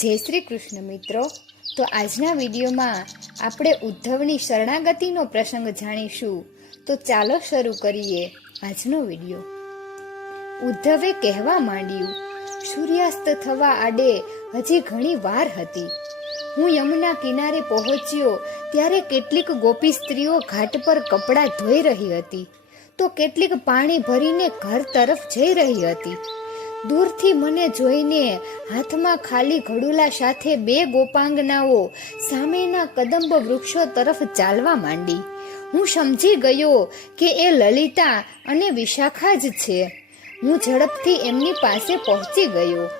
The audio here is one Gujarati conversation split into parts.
જય શ્રી કૃષ્ણ મિત્રો. તો આજના વિડીયોમાં આપણે ઉદ્ધવની શરણાગતિનો પ્રસંગ જાણીશું. તો ચાલો શરૂ કરીએ આજનો વિડીયો. ઉદ્ધવે કહેવા માંડ્યું, સૂર્યાસ્ત થવા આડે હજી ઘણી વાર હતી. હું યમુના કિનારે પહોંચ્યો ત્યારે કેટલીક ગોપી સ્ત્રીઓ ઘાટ પર કપડાં ધોઈ રહી હતી, તો કેટલીક પાણી ભરીને ઘર તરફ જઈ રહી હતી. દૂરથી મને જોઈને હાથમાં ખાલી ઘડુલા સાથે બે ગોપાંગનાઓ સામેના કદંબ વૃક્ષો તરફ ચાલવા માંડી. હું સમજી ગયો કે એ લલિતા અને વિશાખા જ છે. હું ઝડપથી એમની પાસે પહોંચી ગયો.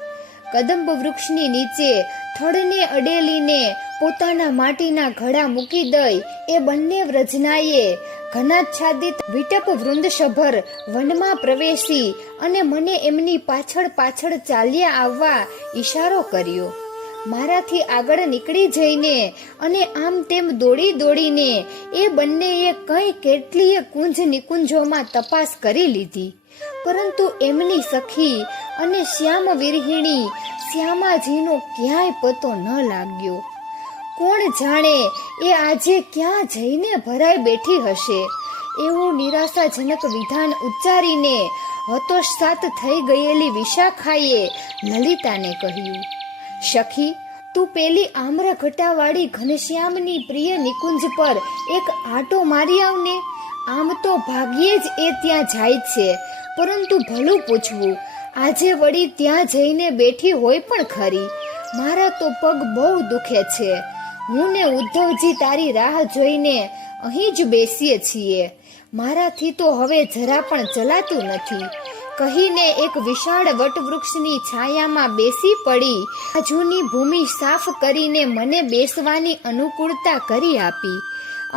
કદંબ વૃક્ષની નીચે થડને અડેલીને પોતાના માટીના ઘડા મૂકી દઈ એ બંને વ્રજનાએ ઘનાચ્છાદિત વિટપ વૃંદસભર વનમાં પ્રવેશી અને મને એમની પાછળ પાછળ ચાલ્યા આવવા ઈશારો કર્યો. મારાથી આગળ નીકળી જઈને અને આમ તેમ દોડી દોડીને એ બંનેએ કઈ કેટલીય કુંજ નિકુંજોમાં તપાસ કરી લીધી, પરંતુ એમની સખી અને શ્યામ વિરહિણી શ્યામાજીનો ક્યાંય પતો ન લાગ્યો. કોણ જાણે એ આજે ક્યાં જઈને ભરાઈ બેઠી હશે. એવું નિરાશાજનક વિધાન ઉચ્ચારીને હતોત્સાત થઈ ગયેલી વિશાખાએ લલિતાને કહ્યું, સખી, તું પેલી આમ્રઘટાવાળી ઘનશ્યામની પ્રિય નિકુંજ પર એક આંટો મારી આવને. આમ તો ભાગ્યે જ એ ત્યાં જાય છે, પરંતુ ભલું પૂછવું, આજે વળી ત્યાં જઈને બેઠી હોય પણ ખરી. મારા તો પગ બહુ દુખે છે. હું ને ઉદ્ધવજી તારી રાહ જોઈને અહીં જ બેસીએ છીએ. મારાથી તો હવે જરા પણ ચલાતું નથી, કહીને એક વિશાળ વટવૃક્ષની છાયામાં બેસી પડી બાજુની ભૂમિ સાફ કરીને મને બેસવાની અનુકૂળતા કરી આપી.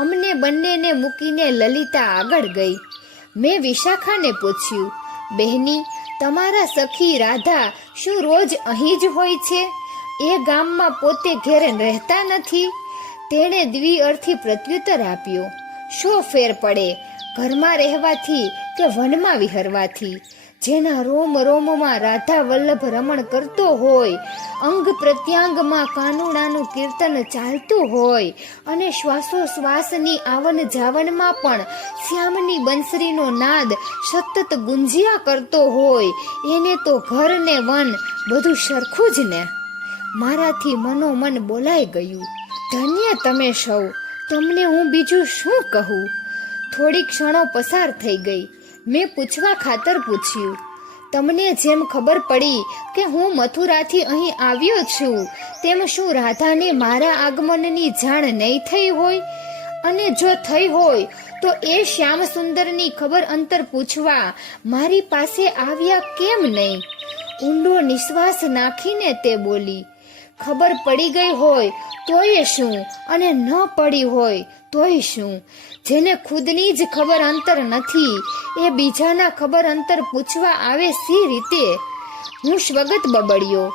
અમને બંનેને મૂકીને લલિતા આગળ ગઈ. મેં વિશાખાને પૂછ્યું, બહેની, તમારા સખી રાધા શું રોજ અહીં જ હોય છે? એ ગામમાં પોતે ઘેરે રહેતા નથી? તેણે દ્વિઅર્થી પ્રત્યુત્તર આપ્યો, શો ફેર પડે ઘરમાં રહેવાથી કે વનમાં વિહરવાથી? જેના રોમ રોમમાં રાધા વલ્લભ રમણ કરતો હોય, અંગ પ્રત્યાંગમાં કાનુડાનું કીર્તન ચાલતું હોય અને શ્વાસોશ્વાસની આવન જાવનમાં પણ શ્યામની બંસરીનો નાદ સતત ગુંજિયા કરતો હોય, એને તો ઘર ને વન બધું સરખું જ ને. મારાથી મનોમન બોલાઈ ગયું. ધન્ય તમે સૌ, તમને હું બીજું શું કહું? થોડી ક્ષણો પસાર થઈ ગઈ. મેં પૂછવા ખાતર પૂછ્યું, તમને જેમ ખબર પડી કે હું મથુરાથી અહીં આવ્યો છું, તેમ શું રાધાને મારા આગમનની જાણ નહીં થઈ હોય? અને જો થઈ હોય તો એ શ્યામ સુંદરની ખબર અંતર પૂછવા મારી પાસે આવ્યા કેમ નહીં? ઊંડો નિશ્વાસ નાખીને તે બોલી, ખબર પડી ગઈ હોય તોય શું, અને ન પડી હોય તોય શું? જેને ખુદની જ ખબર અંતર નથી, એ બીજાના ખબર અંતર પૂછવા આવે સી રીતે? હું સ્વગત બબડ્યો.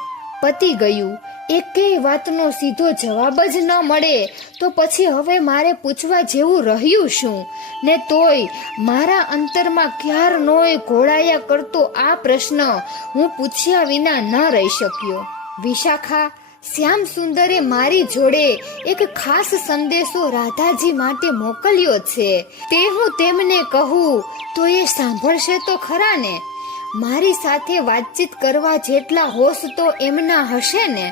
પતી ગયું. એકેય વાતનો સીધો જવાબ જ ન મળે તો પછી હવે મારે પૂછવા જેવું રહ્યું શું? ને તોય મારા અંતરમાં ક્યારનોય ઘોળાયા કરતો આ પ્રશ્ન હું પૂછ્યા વિના ન રહી શક્યો. વિશાખા, શ્યામ સુંદરે મારી જોડે એક ખાસ સંદેશો રાધાજી માટે મોકલ્યો છે. તે હું તેમને કહું તો એ સાંભળશે તો ખરા ને? મારી સાથે વાતચીત કરવા જેટલા હોશ તો એમના હશે ને?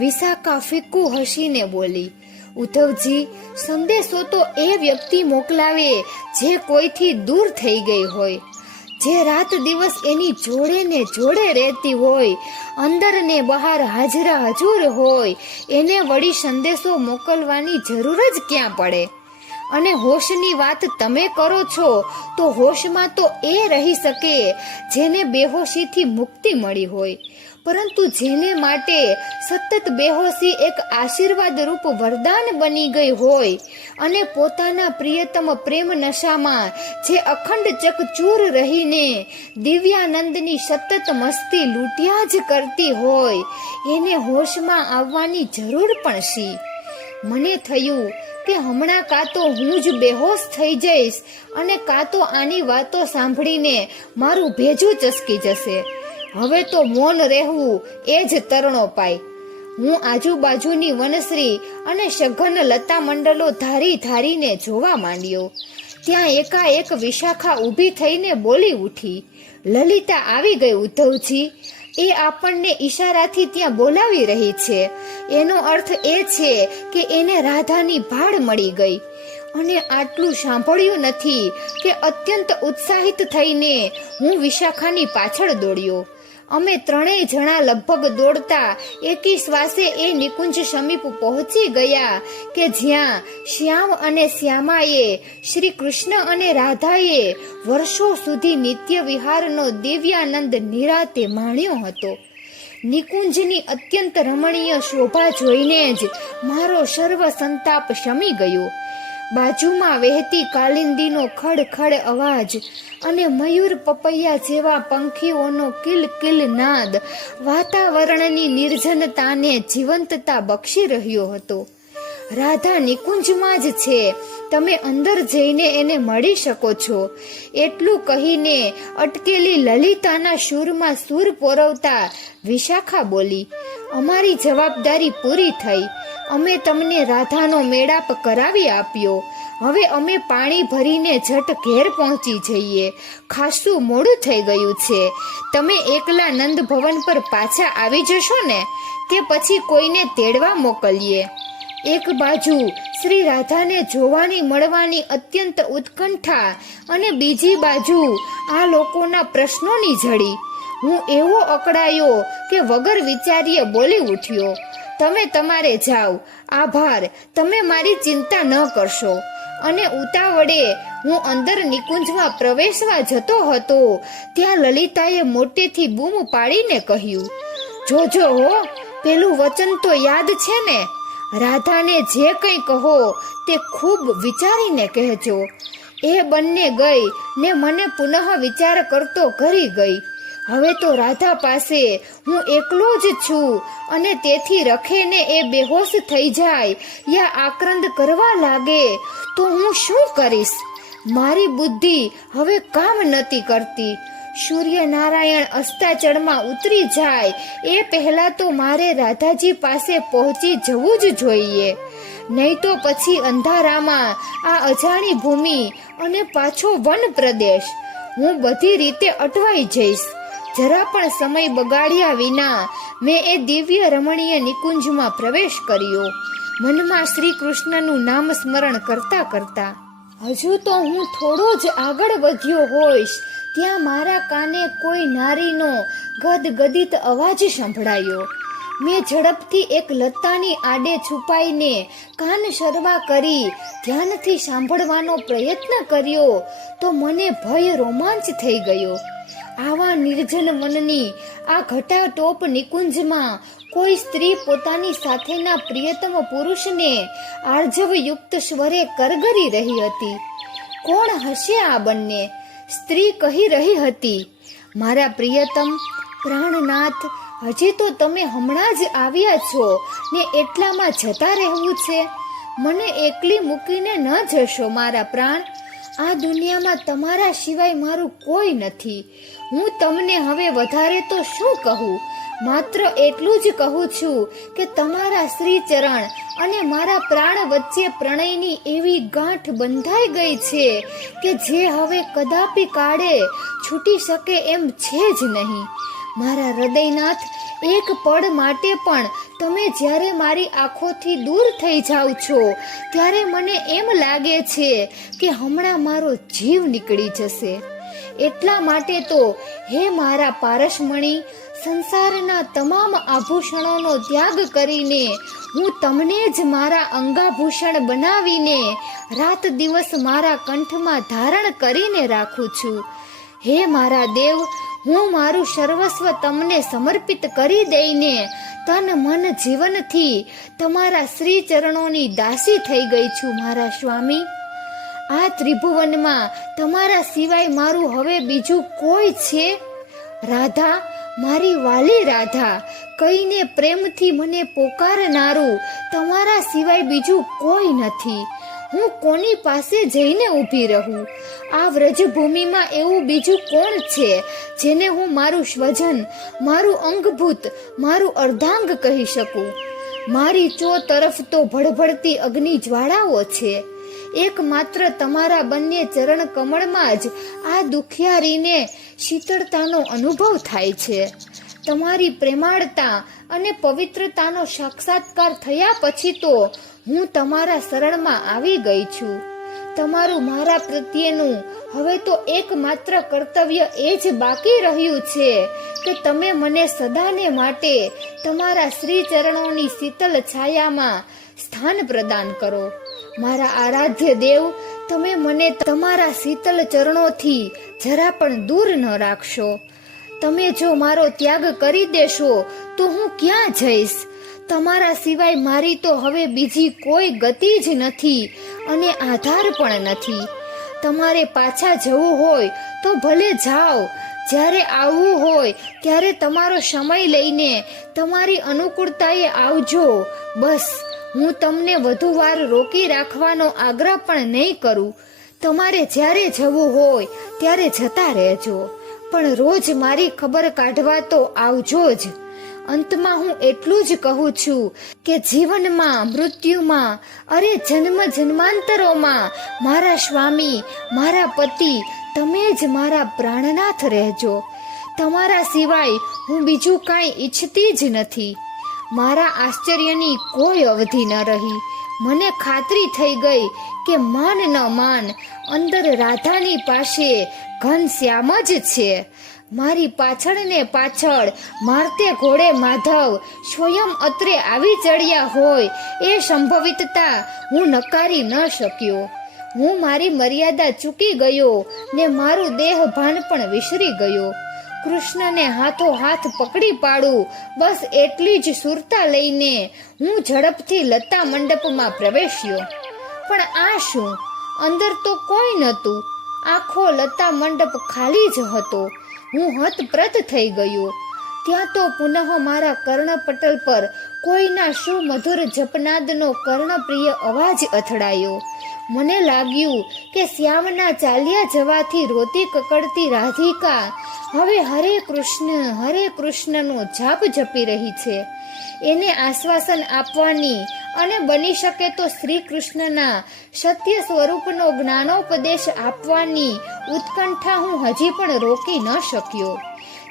વિશાખા ફિક્કું હસીને બોલી, ઉદ્ધવજી, સંદેશો તો એ વ્યક્તિ મોકલાવે જે કોઈથી દૂર થઈ ગઈ હોય, જે રાત દિવસ એની જોડે ને જોડે રહેતી હોય, અંદર ને બહાર હાજરા હજુર હોય, એને વળી સંદેશો મોકલવાની જરૂર જ ક્યાં પડે? અને હોશની વાત તમે કરો છો તો હોશમાં તો એ રહી શકે જેને બેહોશીથી મુક્તિ મળી હોય, પરંતુ જેને માટે સતત બેહોશી એક આશીર્વાદ રૂપ વરદાન બની ગઈ હોય અને પોતાના પ્રિયતમ પ્રેમ નશામાં જે અખંડ ચકચૂર રહીને દિવ્યાનંદની સતત મસ્તી લૂંટ્યા જ કરતી હોય, એને હોશમાં આવવાની જરૂર પણ શી? મને થયું કે હમણાં કાં તો હું જ બેહોશ થઈ જઈશ અને કાં તો આની વાતો સાંભળીને મારું ભેજું ચસકી જશે. હવે તો મૌન રહેવું એ જ તરણો પાય. હું આજુબાજુની વનશ્રી અને સઘન લતા મંડલો ધારી ધારીને જોવા માંડ્યો. ત્યાં એકાએક વિશાખા ઊભી થઈને બોલી ઉઠી, લલિતા આવી ગઈ ઉદ્ધવજી. એ આપણને ઈશારાથી ત્યાં બોલાવી રહી છે. એનો અર્થ એ છે કે એને રાધાની ભાળ મળી ગઈ. અને આટલું સાંભળ્યું નથી કે અત્યંત ઉત્સાહિત થઈને હું વિશાખાની પાછળ દોડ્યો. અમે ત્રણેય જણા લગભગ દોડતા એકી શ્વાસે એ નિકુંજ સમીપ પહોંચી ગયા કે જ્યાં શ્યામ અને શ્યામાએ, શ્રી કૃષ્ણ અને રાધાએ વર્ષો સુધી નિત્ય વિહારનો દિવ્યાનંદ નિરાતે માણ્યો હતો. નિકુંજની અત્યંત રમણીય શોભા જોઈને જ મારો સર્વ સંતાપ શમી ગયો. બાજુમાં વહેતી કાલિંદીનો ખડખડ અવાજ અને મયુર પપૈયા જેવા પંખીઓનો કિલકિલ નાદ વાતાવરણની નિર્જનતાને જીવંતતા બક્ષી રહ્યો હતો. રાધા નિકુંજમાં જ છે, તમે અંદર જઈને એને મળી શકો છો. એટલું કહીને અટકેલી લલિતાના સૂરમાં સૂર પોરવતા વિશાખા બોલી, અમારી જવાબદારી પૂરી થઈ. અમે તમને રાધાનો મેળાપ કરાવી આપ્યો. હવે અમે પાણી ભરીને ઝટ ઘેર પહોંચી જઈએ. ખાસું મોડું થઈ ગયું છે. તમે એકલા નંદ ભવન પર પાછા આવી જશો ને, કે પછી કોઈને તેડવા મોકલીએ? એક બાજુ શ્રી રાધાને જોવાની મળવાની અત્યંત ઉત્કંઠા અને બીજી બાજુ આ લોકોના પ્રશ્નોની ઝડી. હું એવો અકળાયો કે વગર વિચાર્યે બોલી ઉઠ્યો, તમે તમારે જાઓ. આભાર, તમે મારી ચિંતા ન કરશો. અને ઉતાવળે હું અંદર નિકુંજમાં પ્રવેશવા જતો હતો ત્યાં લલિતાએ મોટેથી બૂમ પાડીને કહ્યું, જોજો હો, પેલું વચન તો યાદ છે ને? રાધાને જે કંઈ કહો તે ખૂબ વિચારીને કહેજો. એ બંને ગઈ ને મને પુનઃ વિચાર કરતો ઘરી ગઈ. હવે તો રાધા પાસે હું એકલો જ છું અને તેથી રખેને એ બેહોશ થઈ જાય યા આક્રંદ કરવા લાગે તો હું શું કરીશ? મારી બુદ્ધિ હવે કામ નથી કરતી. સૂર્યનારાયણ અસ્તાચળમાં ઉતરી જાય એ પહેલા તો મારે રાધાજી પાસે પહોંચી જવું જ જોઈએ. નહીં તો પછી અંધારામાં આ અજાણી ભૂમિ અને પાછો વન પ્રદેશ, હું બધી રીતે અટવાઈ જઈશ. જરા પણ સમય બગાડ્યા વિના મેં એ દિવ્ય રમણીય નિકુંજમાં પ્રવેશ કર્યો. મનમાં શ્રી કૃષ્ણનું નામ સ્મરણ કરતા કરતા હજુ તો હું થોડો જ આગળ વધ્યો હોઈશ ત્યાં મારા કાને કોઈ નારીનો ગદગદિત અવાજ સંભળાયો. મેં ઝડપથી એક લતાની આડે છુપાઈને કાન શરવા કરી ધ્યાનથી સાંભળવાનો પ્રયત્ન કર્યો તો મને ભય રોમાંચ થઈ ગયો. આવા નિર્જન વનની આ ઘટાટોપ નિકુંજમાં કોઈ સ્ત્રી પોતાની સાથેના પ્રિયતમ પુરુષને આર્જવયુક્ત સ્વરે કરગરી રહી હતી. કોણ હશે આ બંને? સ્ત્રી કહી રહી હતી, મારા પ્રિયતમ, પ્રાણનાથ, હજી તો તમે હમણાં જ આવ્યા છો ને એટલામાં જતા રહેવું છે? મને એકલી મૂકીને ન જશો મારા પ્રાણ. આ દુનિયામાં તમારા સિવાય મારું કોઈ નથી. હું તમને હવે વધારે તો શું કહું, માત્ર એટલું જ કહું છું કે તમારા શ્રી ચરણ અને મારા પ્રાણ વચ્ચે પ્રણયની એવી ગાંઠ બંધાઈ ગઈ છે કે જે હવે કદાપી કાળે છૂટી શકે એમ છે જ નહીં. મારા હૃદયનાથ, એક પળ માટે પણ તમે જ્યારે મારી આંખોથી દૂર થઈ જાઓ છો ત્યારે મને એમ લાગે છે કે હમણાં મારો જીવ નીકળી જશે. એટલા માટે તો હે મારા પારસમણી, સંસારના તમામ આભૂષણોનો ત્યાગ કરીને હું તમને જ મારા અંગાભૂષણ બનાવીને રાત દિવસ મારા કંઠમાં ધારણ કરીને રાખું છું. હે મારા દેવ, હું મારું સર્વસ્વ તમને સમર્પિત કરી દઈને તન મન જીવનથી તમારા શ્રી ચરણોની દાસી થઈ ગઈ છું મારા સ્વામી. આ ત્રિભુવનમાં તમારા સિવાય મારું હવે બીજું કોઈ છે? રાધા, મારી વાલી રાધા, કહીને પ્રેમથી મને પોકારનારું તમારા સિવાય બીજું કોઈ નથી. હું કોની પાસે જઈને ઊભી રહું? આ વ્રજભૂમિમાં એવું બીજું કોણ છે જેને હું મારું સ્વજન, મારું અંગભૂત, મારું અર્ધાંગ કહી શકું? મારી ચો તરફ તો ભડભડતી અગ્નિ જ્વાળાઓ છે. એકમાત્ર તમારા બંને ચરણ કમળમાં જ આ દુખિયારીને શીતળતાનો અનુભવ થાય છે. તમારી પ્રેમાળતા અને પવિત્રતાનો સાક્ષાત્કાર થયા પછી તો હું તમારા શરણમાં આવી ગઈ છું. તમારું મારા પ્રત્યેનું હવે તો એકમાત્ર કર્તવ્ય એ જ બાકી રહ્યું છે કે તમે મને સદાને માટે તમારા શ્રી ચરણોની શીતલ છાયામાં સ્થાન પ્રદાન કરો. મારા આરાધ્ય દેવ, તમે મને તમારા શીતલ ચરણોથી જરા પણ દૂર ન રાખશો. તમે જો મારો ત્યાગ કરી દેશો તો હું ક્યાં જઈશ? તમારા સિવાય મારી તો હવે બીજી કોઈ ગતિ જ નથી અને આધાર પણ નથી. તમારે પાછા જવું હોય તો ભલે જાઓ. જ્યારે આવવું હોય ત્યારે તમારો સમય લઈને તમારી અનુકૂળતાએ આવજો. બસ, હું તમને વધુ વાર રોકી રાખવાનો આગ્રહ પણ નહીં કરું. તમારે જ્યારે જવું હોય ત્યારે જતા રહેજો, પણ રોજ મારી ખબર કાઢવા તો આવજો જ. અંતમાં હું એટલું જ કહું છું કે જીવનમાં, મૃત્યુમાં, અરે જન્મ જન્માંતરોમાં મારા સ્વામી, મારા પતિ, તમે જ મારા પ્રાણનાથ રહેજો. તમારા સિવાય હું બીજું કાંઈ ઈચ્છતી જ નથી. મારા આશ્ચર્યની કોઈ અવધિ ન રહી. મને ખાતરી થઈ ગઈ કે માન ન માન અંદર રાધાની પાસે ઘનશ્યામ જ છે. મારી પાછળ ને પાછળ મારતે ઘોડે માધવ સ્વયં અત્રે આવી ચડ્યા હોય એ સંભવિતતા હું નકારી ન શક્યો. હું મારી મર્યાદા ચૂકી ગયો ને મારું દેહ ભાન પણ વિસરી ગયો. કૃષ્ણને હાથો હાથ પકડી પાડું, બસ એટલી જ સુરતા લઈને હું ઝડપથી લતા મંડપમાં પ્રવેશ્યો. પણ આ શું? અંદર તો કોઈ નહોતું. આખો લતા મંડપ ખાલી જ હતો. હું હતપ્રત થઈ ગયો. ત્યાં તો પુનઃ મારા કર્ણપટલ પર કોઈના સુમધુર જપનાદનો કર્ણપ્રિય અવાજ અથડાયો. મને લાગ્યું કે શ્યામના ચાલ્યા જવાથી રોતી કકડતી રાધિકા હવે હરે કૃષ્ણનો જાપ જપી રહી છે. એને આશ્વાસન આપવાની અને બની શકે તો શ્રી કૃષ્ણના સત્ય સ્વરૂપનો જ્ઞાનોપદેશ આપવાની ઉત્કંઠા હું હજી પણ રોકી ન શક્યો.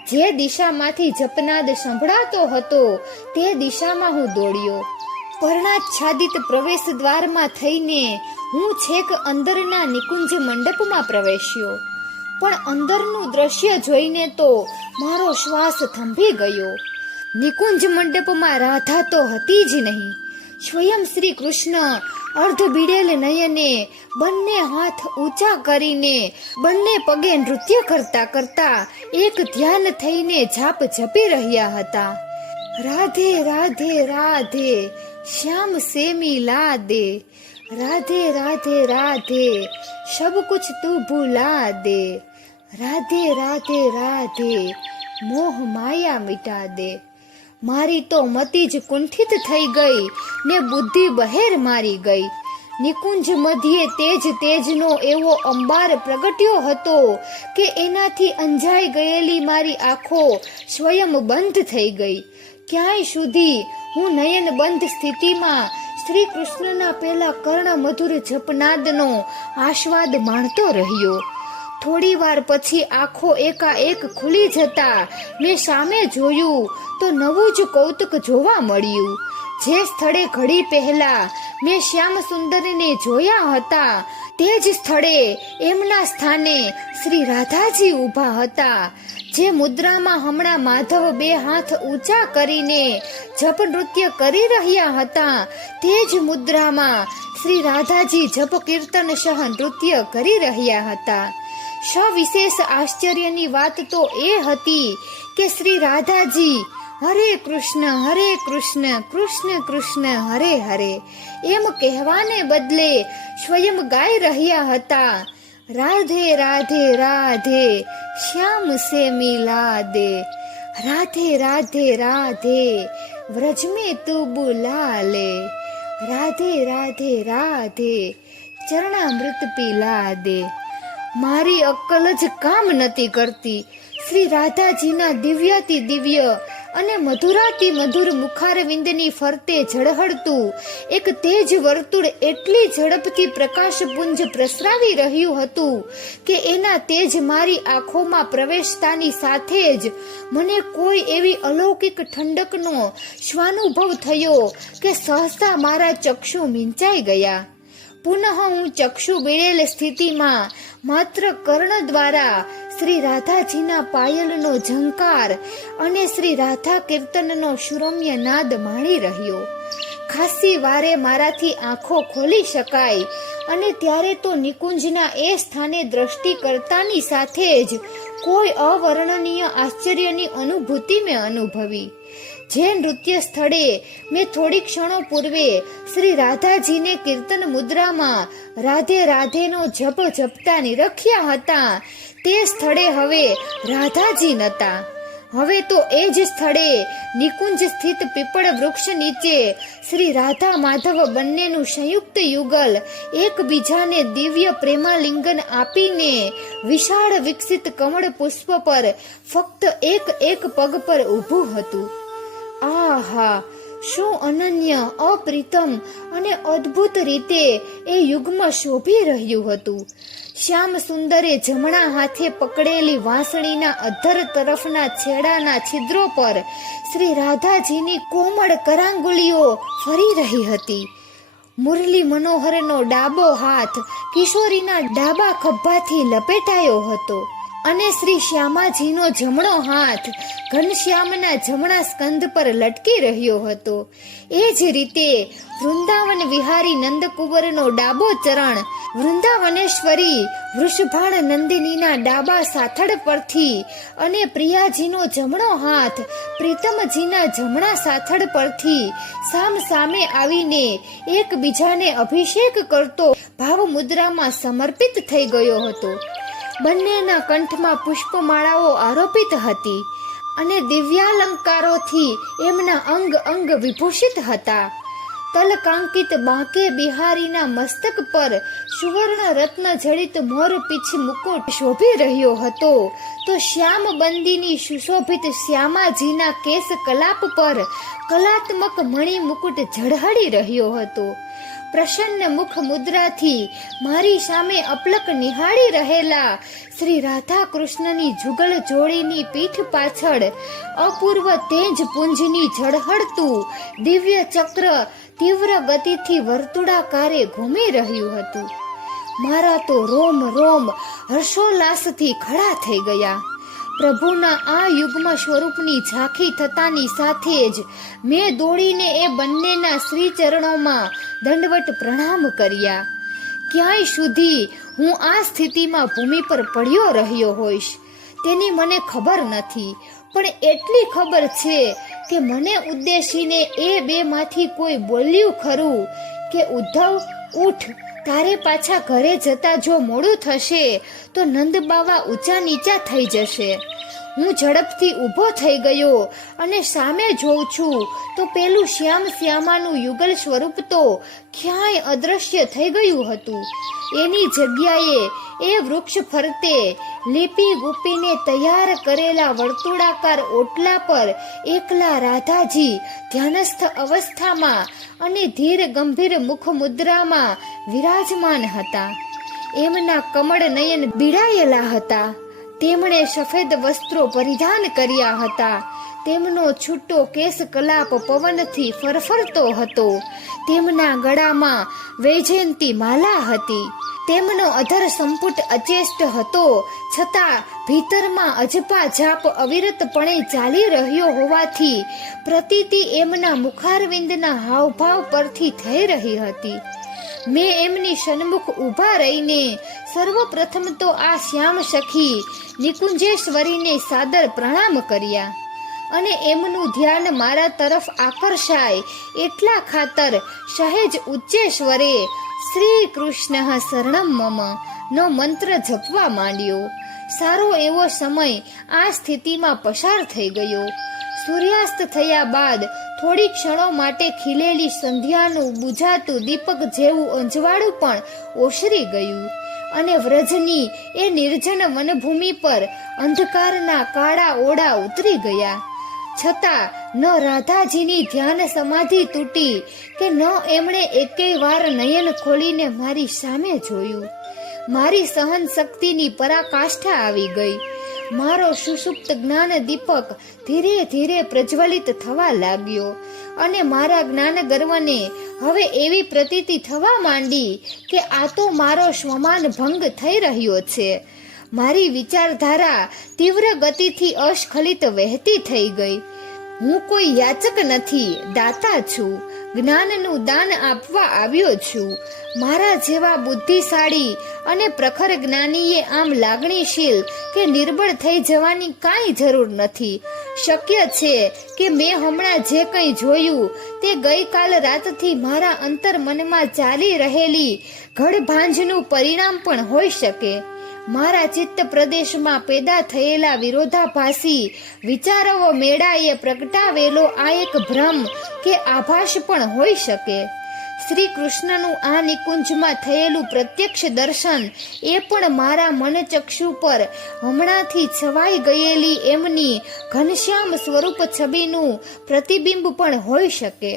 જે દિશામાંથી જપનાદ સંભળાતો હતો તે દિશામાં હું દોડ્યો. પર્ણાચ્છાદિત પ્રવેશ દ્વારમાં થઈને હું છેક અંદરના નિકુંજ મંડપમાં પ્રવેશ્યો. પણ અંદરનું દ્રશ્ય જોઈને તો મારો શ્વાસ થંભી ગયો. નિકુંજ મંડપમાં રાધા તો હતી જ નહીં. સ્વયં શ્રી કૃષ્ણ અર્ધ બીડેલ નયને બંને હાથ ઊંચા કરીને બંને પગે નૃત્ય કરતા કરતા એક ધ્યાન થઈને જાપ જપી રહ્યા હતા. રાધે રાધે રાધે શ્યામ સે મિલા દે, રાધે રાધે રાધે સબ કુછ તું ભૂલા દે, રાધે રાધે રાધે મોહ માયા મિટા દે. મારી તો મતિ જ કુંઠિત થઈ ગઈ ને બુદ્ધિ બહેર મારી ગઈ. નિકુંજ મધ્યે તેજનો એવો અંબાર પ્રગટ્યો હતો કે એનાથી અંજાઈ ગયેલી મારી આંખો સ્વયં બંધ થઈ ગઈ. ક્યાંય સુધી હું નયન બંધ સ્થિતિમાં શ્રી કૃષ્ણના પેલા કર્ણ મધુર જપનાદનો આસ્વાદ માણતો રહ્યો. થોડી વાર પછી આંખો એકાએક ખુલી જતા મેં સામે જોયું તો નવું જ કૌતુક જોવા મળ્યું. જે સ્થળે ઘડી પહેલા મેં શ્યામ સુંદરને જોયા હતા તે જ સ્થળે એમના સ્થાને શ્રી રાધાજી ઊભા હતા. જે મુદ્રામાં હમણાં માધવ બે હાથ ઊંચા કરીને જપ નૃત્ય કરી રહ્યા હતા તે જ મુદ્રામાં શ્રી રાધાજી જપ કીર્તન સહ નૃત્ય કરી રહ્યા હતા. સવિશેષ આશ્ચર્યની વાત તો એ હતી કે શ્રી રાધાજી હરે કૃષ્ણ કૃષ્ણ કૃષ્ણ હરે હરે એમ કહેવાને બદલે સ્વયં ગાઈ રહ્યા હતા. રાધે રાધે રાધે શ્યામ સે મિલા દે, રાધે રાધે રાધે વ્રજ में तू बुला ले, રાધે રાધે રાધે ચરણામૃત પીલા દે. મારી અક્કલ જ કામ નથી કરતી. શ્રી રાધાજીના દિવ્યાતિ દિવ્ય અને મધુરાતી મધુર મુખારવિંદની ફરતે ઝળહળતું એક તેજ વર્તુળ એટલી ઝડપથી પ્રકાશપુંજ પ્રસરાવી રહ્યું હતું કે એના તેજ મારી આંખોમાં પ્રવેશતાની સાથે જ મને કોઈ એવી અલૌકિક ઠંડકનો સ્વાનુભવ થયો કે સહસા મારા ચક્ષુ મીંચાઈ ગયા. પુનઃ હું ચક્ષુ બીડેલ સ્થિતિમાં માત્ર કર્ણ દ્વારા શ્રી રાધાજીના પાયલનો ઝંકાર અને શ્રી રાધા કીર્તનનો સુરમ્ય નાદ માણી રહ્યો. ખાસી વારે મારાથી આંખો ખોલી શકાય અને ત્યારે તો નિકુંજના એ સ્થાને દ્રષ્ટિ કરતાની સાથે જ કોઈ અવર્ણનીય આશ્ચર્યની અનુભૂતિ મેં અનુભવી. જે નૃત્ય સ્થળે મેં થોડી ક્ષણો પૂર્વે શ્રી રાધાજીને કીર્તન મુદ્રામાં રાધે રાધેનો જપ જપતા નિરખ્યા હતા, તે સ્થળે હવે રાધાજી નતા. હવે તો એ જ સ્થળે નિકુંજ સ્થિત પીપળ વૃક્ષ નીચે શ્રી રાધા માધવ બંનેનું સંયુક્ત યુગલ એકબીજાને દિવ્ય પ્રેમાલિંગન આપીને વિશાળ વિકસિત કમળ પુષ્પ પર ફક્ત એક એક પગ પર ઊભું હતું. આહા, શું અનન્ય, અપ્રિતમ અને અદ્ભુત રીતે એ યુગ્મ શોભી રહ્યું હતું. શ્યામ સુંદરે જમણા હાથે પકડેલી વાંસળીના અધર તરફના છેડાના છિદ્રો પર શ્રી રાધાજીની કોમળ કરાંગુલીઓ ફરી રહી હતી. મુરલી મનોહરનો ડાબો હાથ કિશોરીના ડાબા ખભાથી લપેટાયો હતો અને શ્રી શ્યામાજીનો જમણો હાથ ઘનશ્યામના જમણા સ્કંધ પર લટકી રહ્યો હતો. એ જ રીતે વૃંદાવન વિહારી નંદકુંવરનો ડાબો ચરણ વૃંદાવનેશ્વરી વૃષભાણ નંદિનીના ડાબા સાથળ પરથી અને પ્રિયાજીનો જમણો હાથ પ્રીતમજીના જમણા સાથળ પરથી સામ સામે આવીને એકબીજાને અભિષેક કરતો ભાવ મુદ્રામાં સમર્પિત થઈ ગયો હતો. બંનેના કંઠમાં પુષ્પમાળાઓ આરોપિત હતી અને દિવ્યાલંકારોથી એમના અંગ અંગ વિભૂષિત હતા. તલકાંકિત બાંકે બિહારીના મસ્તક પર સુવર્ણ રત્ન જડિત મોર પીછ મુકુટ શોભી રહ્યો હતો, તો શ્યામ બંદીની સુશોભિત શ્યામાજીના કેસ કલાપ પર કલાત્મક મણિ મુકુટ ઝળહળી રહ્યો હતો. પ્રસન્ન મુખ મુદ્રાથી મારી સામે અપલક નિહાળી રહેલા શ્રી રાધા કૃષ્ણની જુગલ જોડીની પીઠ પાછળ અપૂર્વ તેજ પુંજની ઝળહળતું દિવ્ય ચક્ર તીવ્ર ગતિથી વર્તુળાકારે ઘૂમી રહ્યું હતું. મારા તો રોમ રોમ હર્ષોલ્લાસથી ખડા થઈ ગયા. પ્રભુના આ યુગ્મ સ્વરૂપની ઝાંખી થતાની સાથે જ મેં દોડીને એ બંનેના શ્રી ચરણોમાં દંડવટ પ્રણામ કર્યા. ક્યાંય સુધી હું આ સ્થિતિમાં ભૂમિ પર પડ્યો રહ્યો હોઈશ તેની મને ખબર નથી, પણ એટલી ખબર છે કે મને ઉદ્દેશીને એ બેમાંથી કોઈ બોલ્યું ખરું કે ઉદ્ધવ ઉઠ, તારે પાછા ઘરે જતા જો મોડું થશે તો નંદબાવા ઊંચા નીચા થઈ જશે. હું ઝડપથી ઊભો થઈ ગયો અને સામે જોઉં છું તો પેલું શ્યામાનું યુગલ સ્વરૂપ તો ક્યાંય અદ્રશ્ય થઈ ગયું હતું. એની જગ્યાએ એ વૃક્ષ ફરતે લીપી ગુપીને તૈયાર કરેલા વર્તુળાકાર ઓટલા પર એકલા રાધાજી ધ્યાનસ્થ અવસ્થામાં અને ધીર ગંભીર મુખ મુદ્રામાં વિરાજમાન હતા. એમના કમળ નયન બીડાયેલા હતા. તેમણે સફેદ વસ્ત્રો પરિધાન કર્યા હતા. તેમનો છૂટો કેસ કલાપ પવનથી ફરફરતો હતો. તેમના ગળામાં વૈજયંતી માલા હતી. તેમનો અધર સંપુટ અચેષ્ટ હતો, છતાં ભીતરમાં અજપા જાપ અવિરતપણે ચાલી રહ્યો હોવાથી પ્રતીતિ એમના મુખારવિંદના હાવભાવ પરથી થઈ રહી હતી. મેં એમની સન્મુખ ઊભા રહીને સર્વપ્રથમ તો આ શ્યામ સખી નિકુંજેશ્વરીને સાદર પ્રણામ કર્યા અને એમનું ધ્યાન મારા તરફ આકર્ષાય એટલા ખાતર સહેજ ઉચ્ચે સ્વરે શ્રી કૃષ્ણ શરણમ મમ નો મંત્ર જપવા માંડ્યો. સારો એવો સમય આ સ્થિતિમાં પસાર થઈ ગયો. સૂર્યાસ્ત થયા બાદ થોડી ક્ષણો માટે ખીલેલી સંધ્યાનું બુઝાતું દીપક જેવું અંજવાળું પણ ઓસરી ગયું અને વ્રજની એ નિર્જન વનભૂમિ પર અંધકારના કાળા ઓડા ઉતરી ગયા. છતાં ન રાધાજીની ધ્યાન સમાધિ તૂટી કે ન એમણે એકેય વાર નયન ખોલીને મારી સામે જોયું. મારી સહન શક્તિની પરાકાષ્ઠા આવી ગઈ. મારો સુષુપ્ત જ્ઞાન દીપક ધીરે ધીરે પ્રજ્વલિત થવા લાગ્યો અને મારા જ્ઞાન ગર્વને હવે એવી પ્રતીતિ થવા માંડી કે આ તો મારો સ્વમાન ભંગ થઈ રહ્યો છે. મારી વિચારધારા તીવ્ર ગતિથી અસ્ખલિત વહેતી થઈ ગઈ. હું કોઈ યાચક નથી, દાતા છું. જ્ઞાનનું દાન આપવા આવ્યો છું. મારા જેવા બુદ્ધિશાળી અને પ્રખર જ્ઞાનીએ આમ લાગણીશીલ કે નિર્બળ થઈ જવાની કાંઈ જરૂર નથી. શક્ય છે કે મેં હમણાં જે કંઈ જોયું તે ગઈકાલ રાતથી મારા અંતર મનમાં ચાલી રહેલી ઘડભાંજનું પરિણામ પણ હોઈ શકે. મારા ચિત્ત પ્રદેશમાં પેદા થયેલા વિરોધાભાસી વિચારો મેળાએ પ્રગટાવેલો આ એક ભ્રમ કે આભાસ પણ હોઈ શકે. શ્રી કૃષ્ણનું આ નિકુંજમાં થયેલું પ્રત્યક્ષ દર્શન એ પણ મારા મનચક્ષુ પર હમણાંથી છવાઈ ગયેલી એમની ઘનશ્યામ સ્વરૂપ છબીનું પ્રતિબિંબ પણ હોઈ શકે.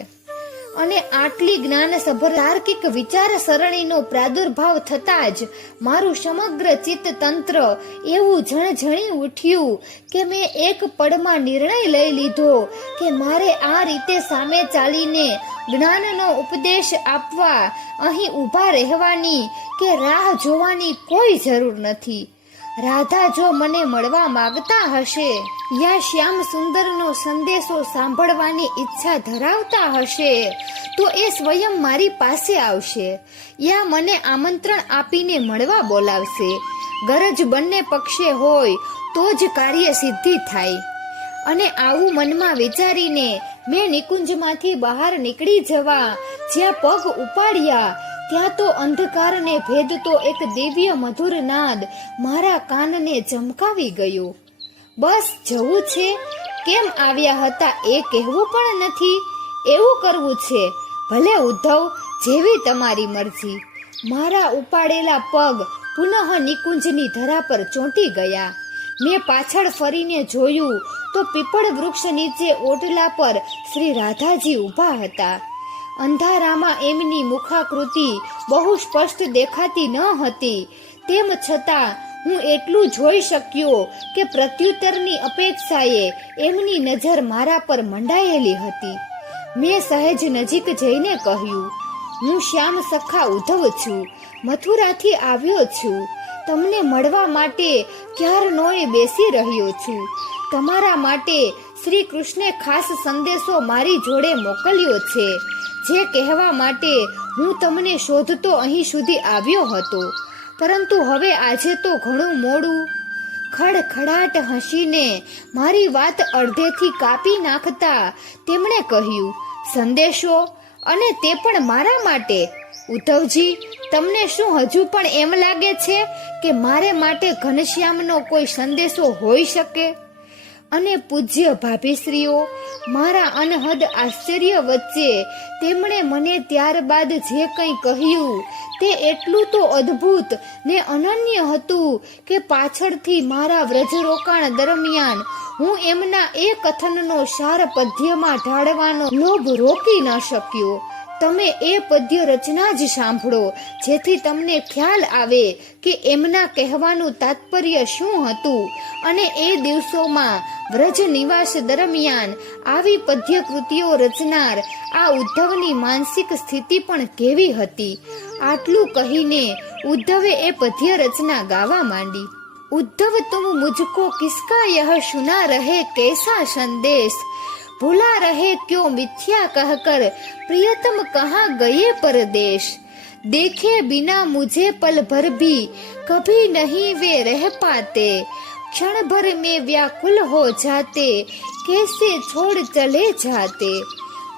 અને આટલી જ્ઞાનસભર તાર્કિક વિચાર સરણીનો પ્રાદુર્ભાવ થતાં જ મારું સમગ્ર ચિત્ત તંત્ર એવું ઝણઝણી ઉઠ્યું કે મેં એક પળમાં નિર્ણય લઈ લીધો કે મારે આ રીતે સામે ચાલીને જ્ઞાનનો ઉપદેશ આપવા અહીં ઊભા રહેવાની કે રાહ જોવાની કોઈ જરૂર નથી. રાધા જો મને મળવા માંગતા હશે યા શ્યામ સુંદરનો સંદેશો સાંભળવાની ઈચ્છા ધરાવતા હશે તો એ સ્વયં મારી પાસે આવશે યા મને આમંત્રણ આપીને મળવા બોલાવશે. ગરજ બંને પક્ષે હોય તો જ કાર્ય સિદ્ધિ થાય. અને આવું મનમાં વિચારીને મેં નિકુંજમાંથી બહાર નીકળી જવા જ્યાં પગ ઉપાડ્યા ત્યાં તો અંધકારને ભેદતો એક દિવ્ય મધુર નાદ મારા કાનને ચમકાવી ગયો. બસ જવું છે, કેમ આવ્યા હતા એ કહેવું પણ નથી, એવું કરવું છે. ભલે ઉદ્ધવ, જેવી તમારી મરજી. મારા ઉપાડેલા પગ પુનઃ નિકુંજની ધરા પર ચોંટી ગયા. મેં પાછળ ફરીને જોયું તો પીપળ વૃક્ષ નીચે ઓટલા પર શ્રી રાધાજી ઊભા હતા. અંધારામાં એમની મુખાકૃતિ બહુ સ્પષ્ટ દેખાતી ન હતી. તેમ છતાં હું એટલું જોઈ શક્યો કે પ્રત્યુત્તરની અપેક્ષાએ એમની નજર મારા પર મંડાયેલી હતી. મેં સહેજ નજીક જઈને કહ્યું, હું શ્યામ સખા ઉદ્ધવ છું, મથુરાથી આવ્યો છું. તમને મળવા માટે ક્યારનોય બેસી રહ્યો છું. તમારા માટે શ્રી કૃષ્ણે ખાસ સંદેશો મારી જોડે મોકલ્યો છે, જે કહેવા માટે હું તમને શોધતો અહીં સુધી આવ્યો હતો. પરંતુ હવે આજે તો ઘણું મોડું. ખડખડાટ હસીને મારી વાત અડધેથી કાપી નાખતા તેમણે કહ્યું, સંદેશો? અને તે પણ મારા માટે? ઉદ્ધવજી, તમને શું હજુ પણ એમ લાગે છે કે મારે માટે ઘનશ્યામનો કોઈ સંદેશો હોઈ શકે? અને પૂજ્ય ભાભીશ્રીઓ, મારા અનહદ આશ્ચર્ય વચ્ચે તેમણે મને ત્યારબાદ જે કંઈ કહ્યું તે એટલું તો અદ્ભુત ને અનન્ય હતું કે પાછળથી મારા વ્રજરોકાણ દરમિયાન હું એમના એ કથનનો સાર પદ્યમાં ઢાળવાનો લોભ રોકી ન શક્યો. તમે એ પદ્ય રચના જ સાંભળો, જેથી તમને ખ્યાલ આવે કે એમના કહેવાનું તાત્પર્ય શું હતું. અને એ દિવસોમાં વ્રજ નિવાસ દરમિયાન આવી પદ્ય કૃતિઓ રચનાર આ ઉદ્ધવની માનસિક સ્થિતિ પણ કેવી હતી. આટલું કહીને ઉદ્ધવે એ પદ્ય રચના ગાવા માંડી. ઉદ્ધવ તુમ મુझको किसका यह सुना रहे कैसा संदेश, भुला रहे क्यों मिथ्या कहकर प्रियतम कहाँ गए परदेश, देखे बिना मुझे पल भर भी कभी नहीं वे रह पाते, क्षण भर में व्याकुल हो जाते कैसे छोड़ चले जाते,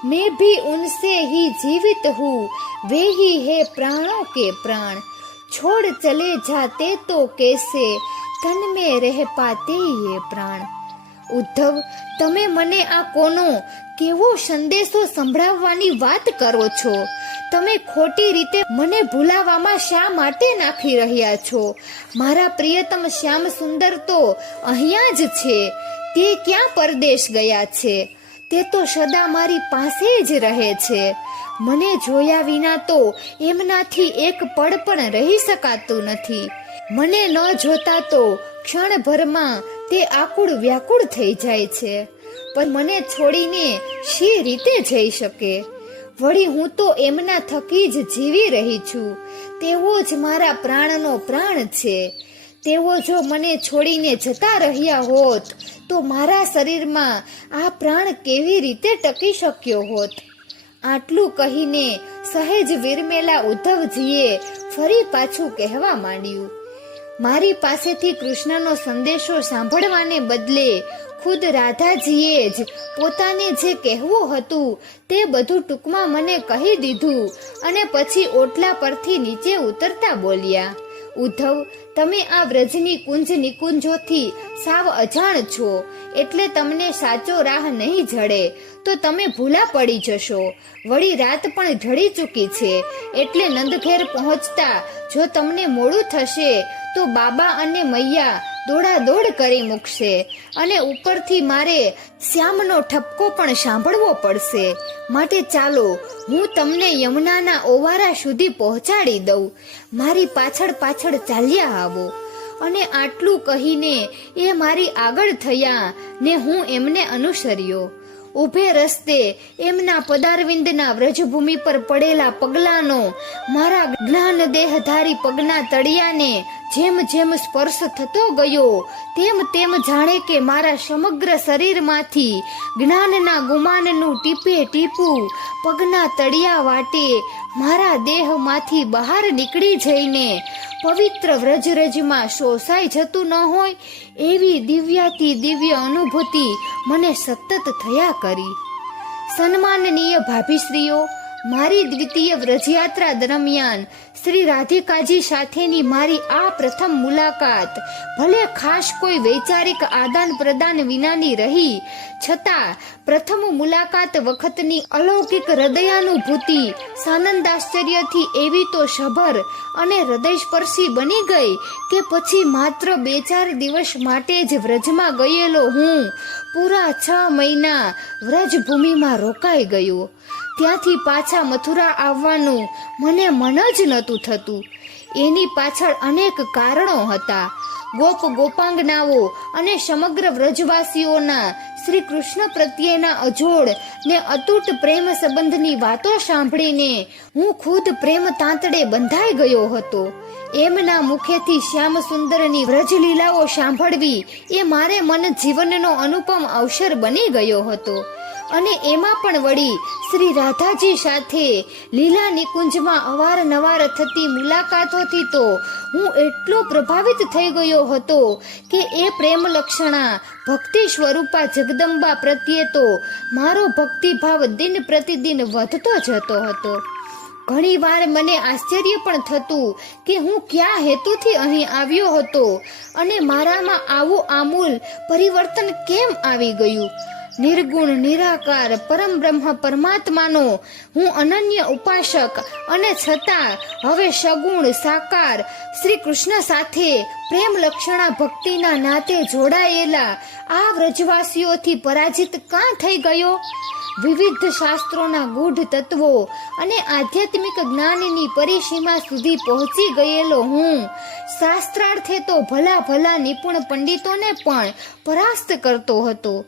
मैं भी उनसे ही जीवित हूँ वे ही है प्राणों के प्राण, छोड़ चले जाते तो कैसे तन में रह पाते ये प्राण. ઉદ્ધવ, તમે મને આ કોનો કેવો સંદેશો સંભળાવવાની વાત કરો છો? તમે ખોટી રીતે મને ભૂલાવામાં શા માટે નાખી રહ્યા છો? મારા પ્રિયતમ શ્યામ સુંદર તો અહીંયા જ છે. તે ક્યાં પરદેશ ગયા છે? તે તો સદા મારી પાસે જ રહે છે. મને જોયા વિના તો એમનાથી એક પળ પણ રહી શકાતું નથી. મને ન જોતા તો ક્ષણભરમાં તે આકુળ વ્યાકુળ થઈ જાય છે. પણ મને છોડીને શી રીતે જઈ શકે? વળી હું તો એમના થકી જ જીવી રહી છું. તેઓ જ મારા પ્રાણનો પ્રાણ છે. તેઓ જો મને છોડીને જતા રહ્યા હોત તો મારા શરીરમાં આ પ્રાણ કેવી રીતે ટકી શક્યો હોત? આટલું કહીને સહેજ વિરમેલા ઉદ્ધવજીએ ફરી પાછું કહેવા માંડ્યું. મારી પાસેથી કૃષ્ણનો સંદેશો સાંભળવાને બદલે ખુદ રાધાજીએ જ પોતાને જે કહેવું હતું તે બધું ટૂંકમાં મને કહી દીધું અને પછી ઓટલા પરથી નીચે ઉતરતા બોલ્યા, ઉદ્ધવ, તમે આ વ્રજની કુંજ નિકુંજોથી સાવ અજાણ છો, એટલે તમને સાચો રાહ નહીં જડે તો તમે ભૂલા પડી જશો. વળી રાત પણ ઢળી ચૂકી છે, એટલે નંદઘેર પહોંચતા જો તમને મોડું થશે તો બાબા અને મૈયા દોડાદોડ કરી મૂકશે અને ઉપરથી મારે શ્યામનો ઠપકો પણ સાંભળવો પડશે. માટે ચાલો, હું તમને યમુનાના ઓવારા સુધી પહોંચાડી દઉં. મારી પાછળ પાછળ ચાલ્યા આવો. અને આટલું કહીને એ મારી આગળ થયા ને હું એમને અનુસર્યો. ઉભે રસ્તે એમના પદારવિંદના વ્રજભૂમિ પર પડેલા પગલાંનો મારા જ્ઞાન દેહધારી પગના તળિયાને જેમ જેમ સ્પર્શ થતો ગયો તેમ તેમ જાણે કે મારા સમગ્ર શરીરમાંથી જ્ઞાનના ગુમાનનું ટીપે ટીપું પગના તળિયા વાટે મારા દેહમાંથી બહાર નીકળી જઈને પવિત્ર વ્રજરજમાં શોષાઈ જતું ન હોય એવી દિવ્યાતિ દિવ્ય અનુભૂતિ મને સતત થયા કરી. સન્માનનીય ભાભીશ્રીઓ, મારી દ્વિતીય વ્રજયાત્રા દરમિયાન શ્રી રાધિકાજી સાથેની મારી આ પ્રથમ મુલાકાત ભલે ખાસ કોઈ વૈચારિક આદાન પ્રદાન વિનાની રહી છતાં પ્રથમ મુલાકાત વખતની અલૌકિક હૃદયાનુભૂતિ સાનંદાશ્ચર્યથી એવી તો સભર અને હૃદયસ્પર્શી બની ગઈ કે પછી માત્ર 2-4 દિવસ માટે જ વ્રજમાં ગયેલો હું પૂરા 6 મહિના વ્રજભૂમિમાં રોકાઈ ગયો. ત્યાંથી પાછા મથુરા આવવાનું મને મન જ નહોતું થતું. એની પાછળ અનેક કારણો હતા. ગોપ ગોપાંગનાઓ અને સમગ્ર વ્રજવાસીઓના શ્રી કૃષ્ણ પ્રત્યેના અજોડ ને અતૂટ પ્રેમ સંબંધની વાતો સાંભળીને હું ખુદ પ્રેમ તાંતડે બંધાઈ ગયો હતો. એમના મુખેથી શ્યામ સુંદરની વ્રજલીલાઓ સાંભળવી એ મારે મન જીવનનો અનુપમ અવસર બની ગયો હતો. અને એમાં પણ વળી શ્રી રાધાજી સાથે લીલા નિકુંજમાં અવારનવાર થતી મુલાકાતોથી તો હું એટલો પ્રભાવિત થઈ ગયો હતો કે એ પ્રેમ લક્ષણા ભક્તિ સ્વરૂપા જગદંબા પ્રત્યે તો મારો ભક્તિભાવ દિન પ્રતિદિન વધતો જતો હતો. ઘણીવાર મને આશ્ચર્ય પણ થતું કે હું કયા હેતુથી અહીં આવ્યો હતો અને મારામાં આવું આમૂલ પરિવર્તન કેમ આવી ગયું. નિર્ગુણ નિરાકાર પરમ બ્રહ્મ પરમાત્માનો હું અનન્ય ઉપાસક અને છતાં હવે સગુણ સાકાર શ્રી કૃષ્ણ સાથે પ્રેમ લક્ષણા ભક્તિના નાતે જોડાયેલા આ વ્રજવાસીઓથી પરાજિત કાં થઈ ગયો? વિવિધ શાસ્ત્રોના ગૂઢ તત્વો અને આધ્યાત્મિક જ્ઞાનની પરિસીમા સુધી પહોંચી ગયેલો હું શાસ્ત્રાર્થે તો ભલા ભલા નિપુણ પંડિતોને પણ પરાસ્ત કરતો હતો.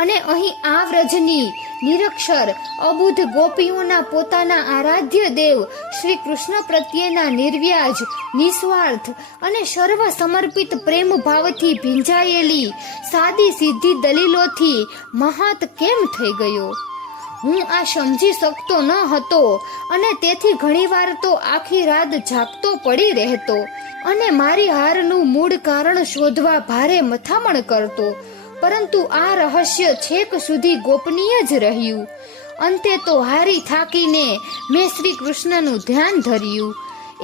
અને અહીં આ વ્રજની નિરક્ષર અબુધ ગોપીઓના પોતાના આરાધ્ય દેવ શ્રી કૃષ્ણ પ્રત્યેના નિર્વ્યાજ, નિસ્વાર્થ અને સર્વ સમર્પિત પ્રેમ ભાવથી ભીંજાયેલી સાદી સીધી દલીલોથી મહાત કેમ થઈ ગયો? હું આ સમજી શકતો ન હતો અને તેથી ઘણીવાર તો આખી રાત જાગતો પડી રહેતો અને મારી હારનું મૂળ કારણ શોધવા ભારે મથામણ કરતો. પરંતુ આ રહસ્ય છેક સુધી ગોપનીય જ રહ્યું. અંતે તો હારી થાકીને મેં શ્રી કૃષ્ણનું ધ્યાન ધર્યું.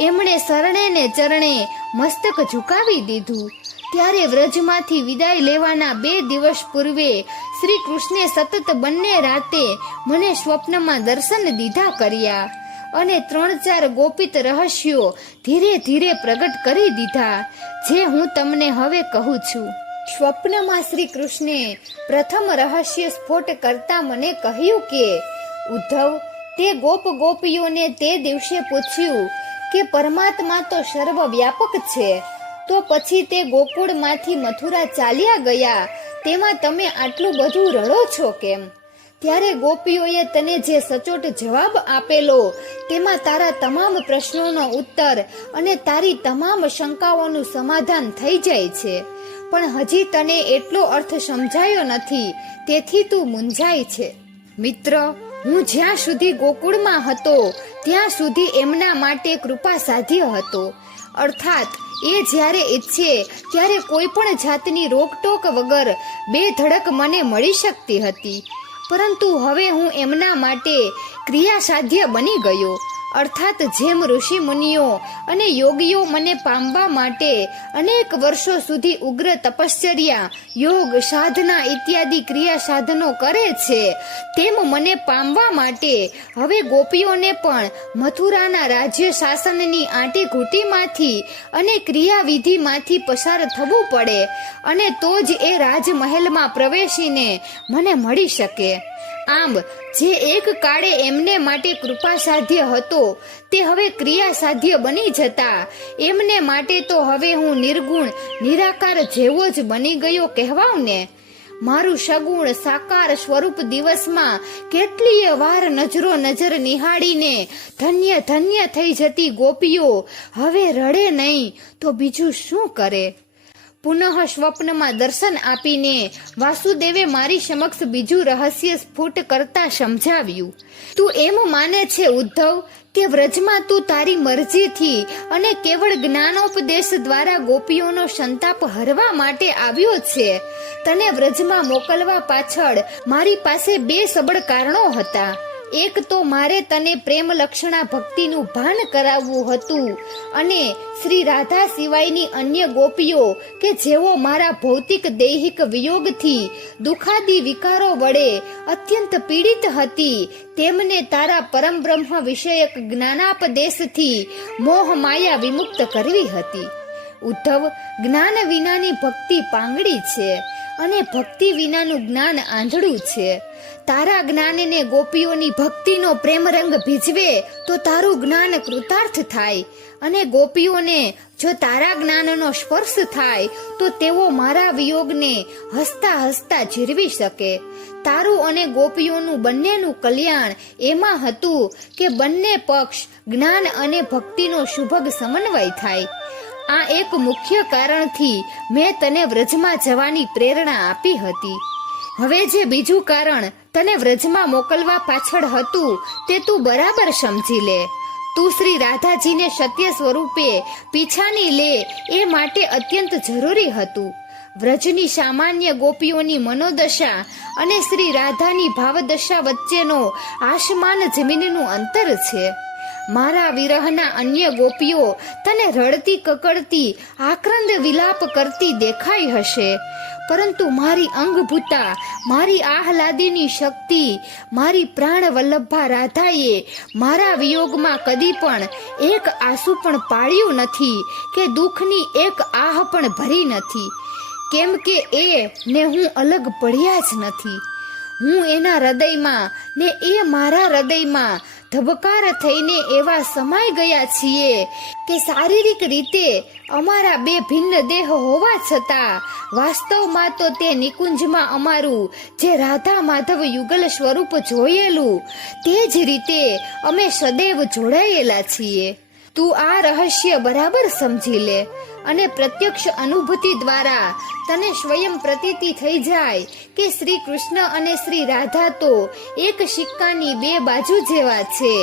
એમણે શરણે ને ચરણે મસ્તક ઝુકાવી દીધું. ત્યારે વ્રજમાંથી વિદાય લેવાના 2 દિવસ પૂર્વે શ્રી કૃષ્ણે સતત બંને રાતે મને સ્વપ્નમાં દર્શન દીધા કર્યા અને 3-4 ગોપિત રહસ્યો ધીરે ધીરે પ્રગટ કરી દીધા, જે હું તમને હવે કહું છું. સ્વપ્નમાં શ્રી કૃષ્ણે પ્રથમ રહસ્ય સ્ફોટ કરતા મને કહ્યું કે ઉદ્ધવ, તે ગોપીઓને તે દિવસે પૂછ્યું કે પરમાત્મા તો સર્વવ્યાપક છે, તો પછી તે ગોકુળમાંથી મથુરા ચાલ્યા ગયા તેમાં તમે આટલું બધું રડો છો કેમ? ત્યારે ગોપીઓએ તને જે સચોટ જવાબ આપેલો તેમાં તારા તમામ પ્રશ્નોનો ઉત્તર અને તારી તમામ શંકાઓનું સમાધાન થઈ જાય છે, પણ હજી તને એટલો અર્થ સમજાયો નથી, તેથી તું મૂંઝાય છે. મિત્ર, હું જ્યાં સુધી ગોકુળમાં હતો ત્યાં સુધી એમના માટે કૃપા સાધ્ય હતો, અર્થાત એ જ્યારે ઈચ્છે ત્યારે કોઈ પણ જાતની રોકટોક વગર બે ધડક મને મળી શકતી હતી. પરંતુ હવે હું એમના માટે ક્રિયાસાધ્ય બની ગયો, અર્થાત જેમ ઋષિ મુનિઓ અને યોગીઓ મને પામવા માટે અનેક વર્ષો સુધી ઉગ્ર તપશ્ચર્યા, યોગ, સાધના ઇત્યાદિ ક્રિયા સાધનો કરે છે, તેમ મને પામવા માટે હવે ગોપીઓને પણ મથુરાના રાજ્ય શાસનની આંટીઘૂંટીમાંથી અને ક્રિયાવિધિમાંથી પસાર થવું પડે, અને તો જ એ રાજમહેલમાં પ્રવેશીને મને મળી શકે. આમ જે એક કાળે એમને માટે કૃપા સાધ્ય હતો તે હવે ક્રિયા સાધ્ય બની જતા એમને માટે તો હવે હું નિર્ગુણ નિરાકાર જેવો જ બની ગયો કહેવાઉં ને. મારું સગુણ સાકાર સ્વરૂપ દિવસમાં કેટલીય વાર નજરો નજર નિહાળીને ધન્ય ધન્ય થઈ જતી ગોપીઓ હવે રડે નહીં તો બીજું શું કરે? પુનઃ સ્વપ્નમાં દર્શન આપીને વાસુદેવે મારી સમક્ષ બીજું રહસ્ય સ્ફુટ કરતા સમજાવ્યું. તું એમ માને છે ઉદ્ધવ કે વ્રજમાં તું તારી મરજીથી અને કેવળ જ્ઞાનોપદેશ દ્વારા ગોપીઓનો સંતાપ હરવા માટે આવ્યો છે. તને વ્રજમાં મોકલવા પાછળ મારી પાસે બે સબળ કારણો હતા. એક તો મારે તને પ્રેમ લક્ષણા ભક્તિનું ભાન કરાવવું હતું, અને શ્રી રાધા સિવાયની અન્ય ગોપીઓ કે જેઓ મારા ભૌતિક દૈહિક વિયોગથી દુખાદી વિકારો વડે અત્યંત પીડિત હતી તેમને તારા પરમ બ્રહ્મ વિષયક જ્ઞાનાપદેશથી મોહ માયા વિમુક્ત કરવી હતી. ઉદ્ધવ, જ્ઞાન વિનાની ભક્તિ પાંગડી છે અને ભક્તિ વિનાનું જ્ઞાન આંધળું છે. તારા જ્ઞાનને ગોપીઓની ભક્તિનો પ્રેમરંગ ભીજવે તો તારું જ્ઞાન કૃતાર્થ થાય, અને ગોપીઓને જો તારા જ્ઞાનનો સ્પર્શ થાય તો તેઓ મારા વિયોગને હસતા હસતા જીરવી શકે. તારું અને ગોપીઓનું બંનેનું કલ્યાણ એમાં હતું કે બંને પક્ષ જ્ઞાન અને ભક્તિનો શુભગ સમન્વય થાય. આ એક મુખ્ય કારણથી મેં તને વ્રજમાં જવાની પ્રેરણા આપી હતી. હવે જે બીજું કારણ તને વ્રજમાં મોકલવા પાછળ હતું તે તું બરાબર સમજી લે. તું શ્રી રાધાજીને સત્ય સ્વરૂપે પીછાની લે એ માટે અત્યંત જરૂરી હતું. વ્રજની સામાન્ય ગોપીઓની મનોદશા અને શ્રી રાધાની ભાવદશા વચ્ચેનો આસમાન જમીનનું અંતર છે. મારા વિરહના અન્ય ગોપીઓ તને રડતી કકડતી આક્રંદ વિલાપ કરતી દેખાઈ હશે, પરંતુ મારી અંગભૂતા, મારી આહલાદીની શક્તિ, મારી પ્રાણ વલ્લભા રાધાએ મારા વિયોગમાં કદી પણ એક આંસુ પણ પાળ્યું નથી કે દુઃખની એક આહ પણ ભરી નથી, કેમ કે એ ને હું અલગ પડ્યા જ નથી. હું એના હૃદયમાં ને એ મારા હૃદયમાં ધબકાર થઈને એવા સમાઈ ગયા છીએ કે શારીરિક રીતે અમારા બે ભિન્ન દેહ હોવા છતાં વાસ્તવમાં તો તે નિકુંજમાં અમારું જે રાધા માધવ યુગલ સ્વરૂપ જોયેલું તે જ રીતે અમે સદૈવ જોડાયેલા છીએ. તું આ રહસ્ય બરાબર સમજી લે, અને પ્રત્યક્ષ અનુભૂતિ દ્વારા તને સ્વયં પ્રતીતિ થઈ જાય કે શ્રી કૃષ્ણ અને શ્રી રાધા તો એક સિક્કાની બે બાજુ જેવા છે.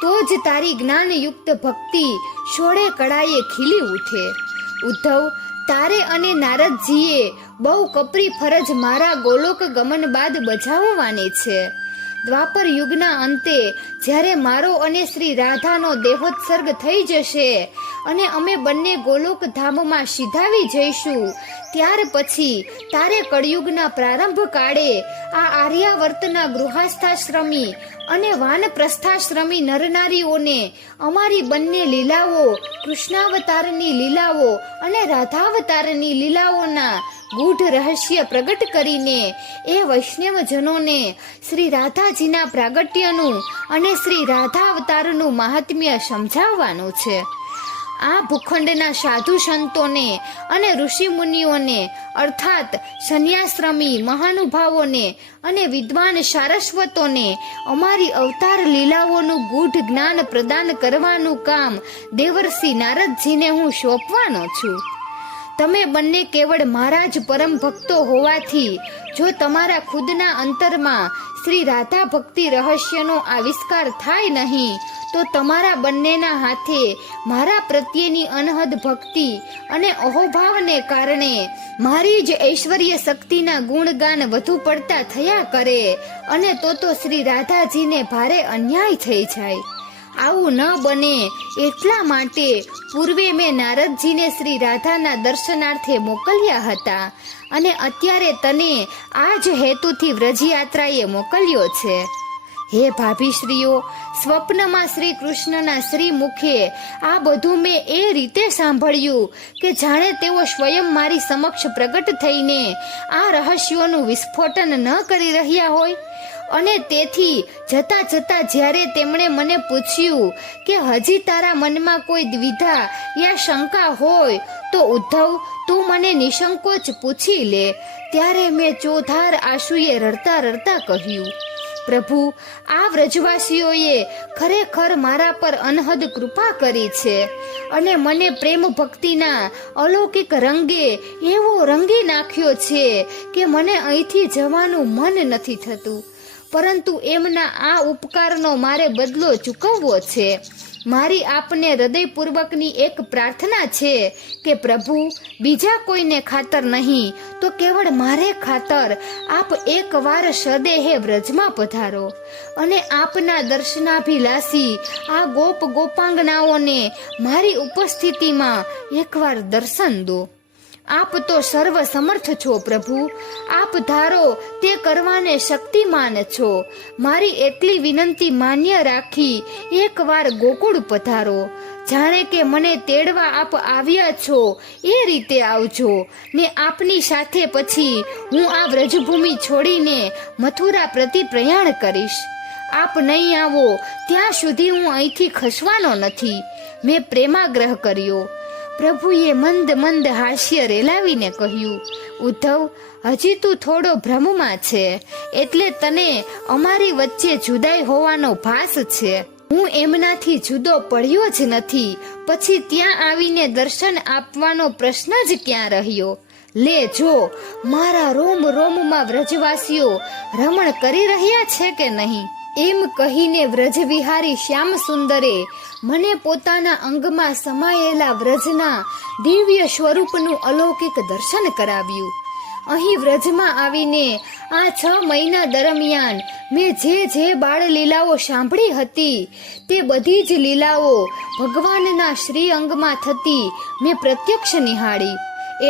તો જ તારી જ્ઞાનયુક્ત ભક્તિ સોળે કળાએ ખીલી ઉઠે. ઉદ્ધવ, તારે અને નારદજીએ બહુ કપરી ફરજ મારા ગોલોક ગમન બાદ બજાવવાની છે. દ્વાપર યુગના અંતે જ્યારે મારો અને શ્રી રાધાનો દેહોત્સર્ગ થઈ જશે અને અમે બંને ગોલોક ધામમાં સિધાવી જઈશું, ત્યાર પછી તારે કળિયુગના પ્રારંભ કાળે આ આર્યાવર્તના ગૃહસ્થાશ્રમી અને વાનપ્રસ્થાશ્રમી નરનારીઓને અમારી બંને લીલાઓ, કૃષ્ણાવતારની લીલાઓ અને રાધાવતારની લીલાઓના ગૂઢ રહસ્ય પ્રગટ કરીને એ વૈષ્ણવજનોને શ્રી રાધાજીના પ્રાગટ્યનું અને શ્રી રાધાવતારનું મહાત્મ્ય સમજાવવાનું છે. આ ભૂખંડના સાધુ સંતોને અને ઋષિ મુનિઓને અર્થાત સંન્યાશ્રમી મહાનુભાવોને અને વિદ્વાન સારસ્વતોને અમારી અવતાર લીલાઓનું ગૂઢ જ્ઞાન પ્રદાન કરવાનું કામ દેવર્ષિ નારદજીને હું સોંપવાનો છું. તમે બંને કેવળ મારા જ પરમ ભક્તો હોવાથી જો તમારા ખુદના અંતરમાં શ્રી રાધા ભક્તિ રહસ્યનો આવિષ્કાર થાય નહીં તો તમારા બંનેના હાથે મારા પ્રત્યેની અનહદ ભક્તિ અને અહોભાવને કારણે મારી જ ઐશ્વર્ય શક્તિના ગુણગાન વધુ પડતા થયા કરે અને તો શ્રી રાધાજીને ભારે અન્યાય થઈ જાય. આવું ન બને એટલા માટે પૂર્વે મેં નારદજીને શ્રી રાધાના દર્શનાર્થે મોકલ્યા હતા અને અત્યારે તને આ જ હેતુથી વ્રજયાત્રાએ મોકલ્યો છે. હે ભાભીશ્રીઓ, સ્વપ્નમાં શ્રી કૃષ્ણના શ્રી મુખે આ બધું મેં એ રીતે સાંભળ્યું કે જાણે તેઓ સ્વયં મારી સમક્ષ પ્રગટ થઈને આ રહસ્યોનું વિસ્ફોટન ન કરી રહ્યા હોય. અને તેથી જતા જતા જ્યારે તેમણે મને પૂછ્યું કે હજી તારા મનમાં કોઈ દ્વિધા યા શંકા હોય તો ઉદ્ધવ તું મને નિસંકોચ પૂછી લે, ત્યારે મેં ચોધાર આંસુએ રડતા રડતા કહ્યું, પ્રભુ, આ વ્રજવાસીઓએ ખરેખર મારા પર અનહદ કૃપા કરી છે અને મને પ્રેમ ભક્તિના અલૌકિક રંગે એવો રંગી નાખ્યો છે કે મને અહીંથી જવાનું મન નથી થતું. પરંતુ એમના આ ઉપકારનો મારે બદલો ચૂકવવો છે. મારી આપને હૃદયપૂર્વકની એક પ્રાર્થના છે કે પ્રભુ, બીજા કોઈને ખાતર નહીં તો કેવળ મારે ખાતર આપ એકવાર સદેહે વ્રજમાં પધારો અને આપના દર્શનાભિલાષી આ ગોપ ગોપાંગનાઓને મારી ઉપસ્થિતિમાં એકવાર દર્શન દો. આપ તો સર્વ સમર્થ છો પ્રભુ, આપ ધારો તે કરવાને શક્તિમાન છો. મારી એટલી વિનંતી માન્ય રાખી એકવાર ગોકુળ પધારો. જાણે કે મને તેડવા આપ આવ્યા છો એ રીતે આવજો ને આપની સાથે પછી હું આ વ્રજભૂમિ છોડીને મથુરા પ્રતિ પ્રયાણ કરીશ. આપ નહીં આવો ત્યાં સુધી હું અહીંથી ખસવાનો નથી. મેં પ્રેમાગ્રહ કર્યો. પ્રભુએ મંદ મંદ હાસ્ય રેલાવીને કહ્યું, ઉદ્ધવ, હજી તું થોડો ભ્રમમાં છે એટલે તને અમારી વચ્ચે જુદાઈ હોવાનો ભાસ છે. હું એમનાથી જુદો પડ્યો જ નથી, પછી ત્યાં આવીને દર્શન આપવાનો પ્રશ્ન જ ક્યાં રહ્યો. લે જો, મારા રોમ રોમમાં વ્રજવાસીઓ રમણ કરી રહ્યા છે કે નહીં. એમ કહીને વ્રજવિહારી શ્યામ સુંદરે મને પોતાના અંગમાં સમાયેલા વ્રજના દિવ્ય સ્વરૂપનું અલૌકિક દર્શન કરાવ્યું. અહીં વ્રજમાં આવીને આ 6 મહિના દરમિયાન મેં જે બાળ લીલાઓ સાંભળી હતી તે બધી જ લીલાઓ ભગવાનના શ્રી અંગમાં થતી મેં પ્રત્યક્ષ નિહાળી.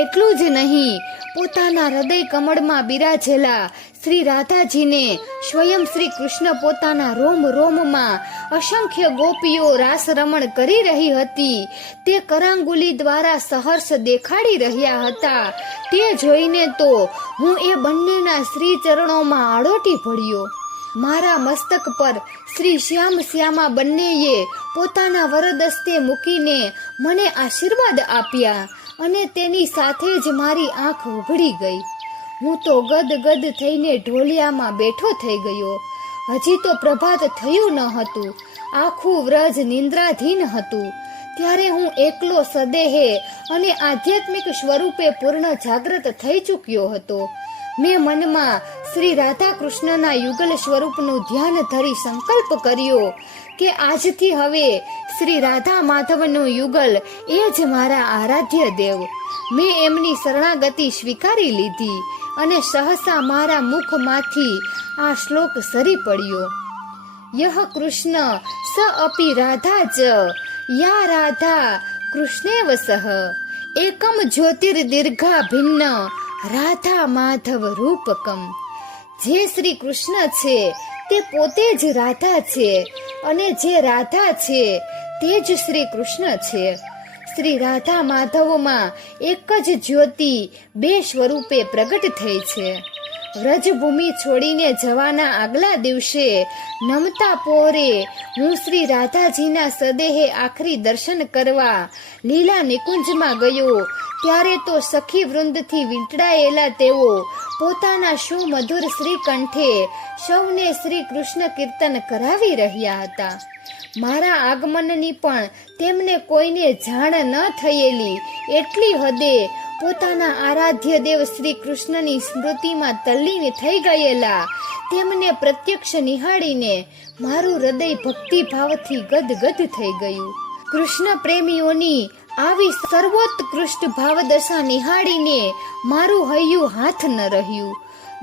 એટલું જ નહીં, પોતાના હૃદય કમળમાં બિરાજેલા શ્રી રાધાજીને સ્વયં શ્રી કૃષ્ણ પોતાના રોમ રોમમાં અસંખ્ય ગોપીઓ રાસ રમણ કરી રહી હતી તે કરાંગુલી દ્વારા સહર્ષ દેખાડી રહ્યા હતા. તે જોઈને તો હું એ બંનેના શ્રી ચરણોમાં આળોટી પડ્યો. મારા મસ્તક પર શ્રી શ્યામા બંનેએ પોતાના વરદસ્તે મૂકીને મને આશીર્વાદ આપ્યા અને તેની સાથે જ મારી આંખ ઉઘડી ગઈ. હું તો ગદગદ થઈને ઢોલિયામાં બેઠો થઈ ગયો. હજી તો પ્રભાત થયું ન હતું, આખું વ્રજ નિંદ્રાધીન હતું. ત્યારે હું એકલો સદેહે અને આધ્યાત્મિક સ્વરૂપે પૂર્ણ જાગૃત થઈ ચૂક્યો હતો. મેં મનમાં શ્રી રાધા કૃષ્ણના યુગલ સ્વરૂપનું ધ્યાન ધરી સંકલ્પ કર્યો કે આજથી હવે શ્રી રાધા માધવનું યુગલ એ જ મારા આરાધ્ય દેવ. મેં એમની શરણાગતિ સ્વીકારી લીધી અને સહસા મારા મુખમાંથી આ શ્લોક સરી પડ્યો. યહ કૃષ્ણ સ અપી રાધા ચ યા રાધા કૃષ્ણેવ સહ એકમ જ્યોતિર્દીર્ઘા ભિન્ન રાધા માધવ રૂપકમ. જે શ્રી કૃષ્ણ છે તે પોતે જ રાધા છે અને જે રાધા છે તે જ શ્રી કૃષ્ણ છે. શ્રી રાધા માધવમાં એક જ જ્યોતિ બે સ્વરૂપે પ્રગટ થઈ છે. વ્રજભૂમિ છોડીને જવાના આગલા દિવસે નમતા પહોરે હું શ્રી રાધાજીના સદેહે આખરી દર્શન કરવા લીલા નિકુંજમાં ગયો ત્યારે તો સખી વૃંદથી વીંટળાયેલા તેઓ પોતાના સુમધુર શ્રી કંઠે સૌને શ્રી કૃષ્ણ કીર્તન કરાવી રહ્યા હતા. મારા આગમનની પણ તેમને કોઈને જાણ ન થયેલી એટલી હદે પોતાના આરાધ્ય દેવ શ્રી કૃષ્ણની સ્મૃતિમાં તલ્લીન થઈ ગયેલા તેમને પ્રત્યક્ષ નિહાળીને મારું હૃદય ભક્તિભાવથી ગદગદ થઈ ગયું. કૃષ્ણ પ્રેમીઓની આવી સર્વોત્કૃષ્ટ ભાવદશા નિહાળીને મારું હૈયું હાથ ન રહ્યું.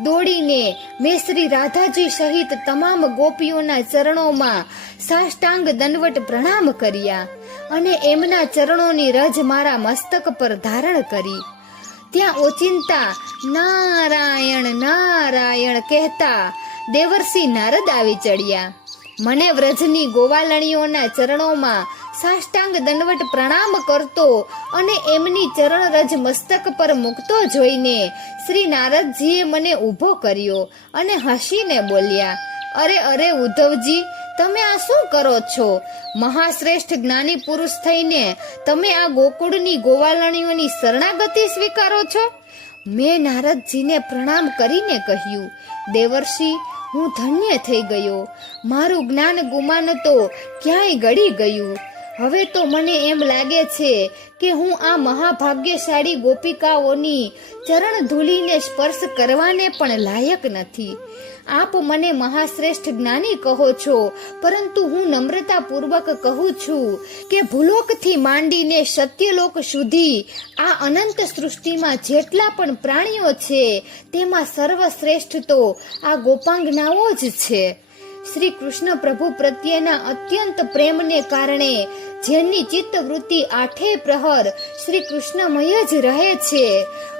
દોડીને મેં શ્રી રાધાજી સહિત તમામ ગોપીઓના ચરણોમાં સાષ્ટાંગ દંડવટ પ્રણામ કર્યા અને એમના ચરણોની રજ મારા મસ્તક પર ધારણ કરી. ત્યાં ઓચિંતા નારાયણ નારાયણ કહેતા દેવર્ષિ નારદ આવી ચડ્યા. મને વ્રજની ગોવાલણીઓના ચરણોમાં સાષ્ટાંગ દંડવટ પ્રણામ કરતો અને એમની ચરણ રજ મસ્તક પર મૂકતો જોઈને શ્રી નારદજીએ મને ઊભો કર્યો અને હસીને બોલ્યા, અરે અરે ઉદ્ધવજી, તમે આ શું કરો છો? મહાશ્રેષ્ઠ જ્ઞાની પુરુષ થઈને તમે આ ગોકુળની ગોવાલણીઓની શરણાગતિ સ્વીકારો છો? મેં નારદજીને પ્રણામ કરીને કહ્યું, દેવર્ષિ, હું ધન્ય થઈ ગયો. મારું જ્ઞાન ગુમાન તો ક્યાંય ગળી ગયું. હવે તો મને એમ લાગે છે કે હું આ મહાભાગ્યશાળી ગોપિકાઓની ચરણ ધૂલીને સ્પર્શ કરવાને પણ લાયક નથી. આપ મને મહાશ્રેષ્ઠ જ્ઞાની કહો છો, પરંતુ હું નમ્રતાપૂર્વક કહું છું કે ભૂલોકથી માંડીને સત્યલોક સુધી આ અનંત સૃષ્ટિમાં જેટલા પણ પ્રાણીઓ છે તેમાં સર્વશ્રેષ્ઠ તો આ ગોપાંગનાઓ જ છે. શ્રી કૃષ્ણ પ્રભુ પ્રત્યેના અત્યંત પ્રેમને કારણે જેની ચિત્તવૃત્તિ આઠે પ્રહર શ્રી કૃષ્ણમય જ રહે છે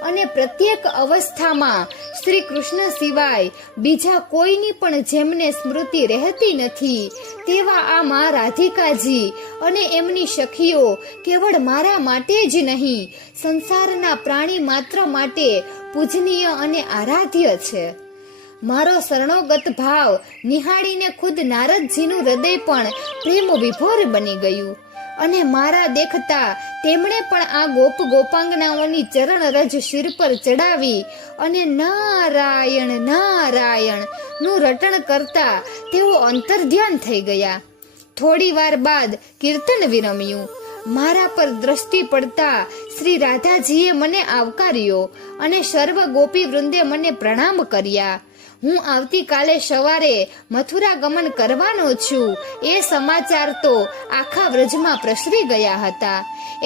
અને પ્રત્યેક અવસ્થામાં શ્રી કૃષ્ણ સિવાય બીજા કોઈની પણ જેમને સ્મૃતિ રહેતી નથી તેવા આ મા રાધિકાજી અને એમની સખીઓ કેવળ મારા માટે જ નહીં, સંસારના પ્રાણી માત્ર માટે પૂજનીય અને આરાધ્ય છે. મારો શરણોગત ભાવ નિહાળીને ખુદ નારદજીનું હૃદય પણ પ્રેમ વિભોર બની ગયું અને મારા દેખતા તેમણે પણ આ ગોપાંગનાઓની ચરણ રજ શિર પર ચડાવી અને નારાયણ નારાયણ નું રટણ કરતા તેઓ અંતર્ધ્યાન થઈ ગયા. થોડી વાર બાદ કીર્તન વિરમ્યું. મારા પર દ્રષ્ટિ પડતા શ્રી રાધાજીએ મને આવકાર્યો અને સર્વ ગોપી વૃંદે મને પ્રણામ કર્યા. હું આવતીકાલે સવારે મથુરા ગમન કરવાનો છું એ સમાચાર તો આખા વ્રજમાં પ્રસરી ગયા હતા.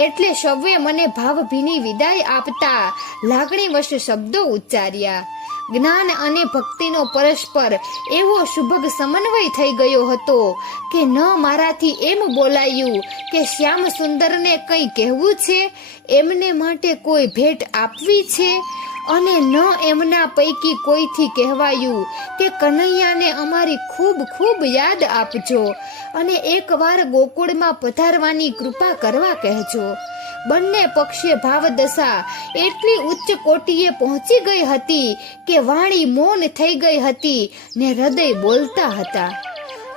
એટલે સૌએ મને ભાવભીની વિદાય આપતા લાગણીવશ શબ્દો ઉચ્ચાર્યા. જ્ઞાન અને ભક્તિનો પરસ્પર એવો સુભગ સમન્વય થઈ ગયો હતો કે ન મારાથી એમ બોલાયું કે શ્યામ સુંદરને કંઈ કહેવું છે, એમને માટે કોઈ ભેટ આપવી છે, અને ન એમના પૈકી કોઈથી કહેવાયું કે કનૈયાને અમારી ખૂબ ખૂબ યાદ આપજો અને એકવાર ગોકુળમાં પધારવાની કૃપા કરવા કહેજો. બંને પક્ષે ભાવદશા એટલી ઉચ્ચ કોટીએ પહોંચી ગઈ હતી કે વાણી મૌન થઈ ગઈ હતી ને હૃદય બોલતા હતા.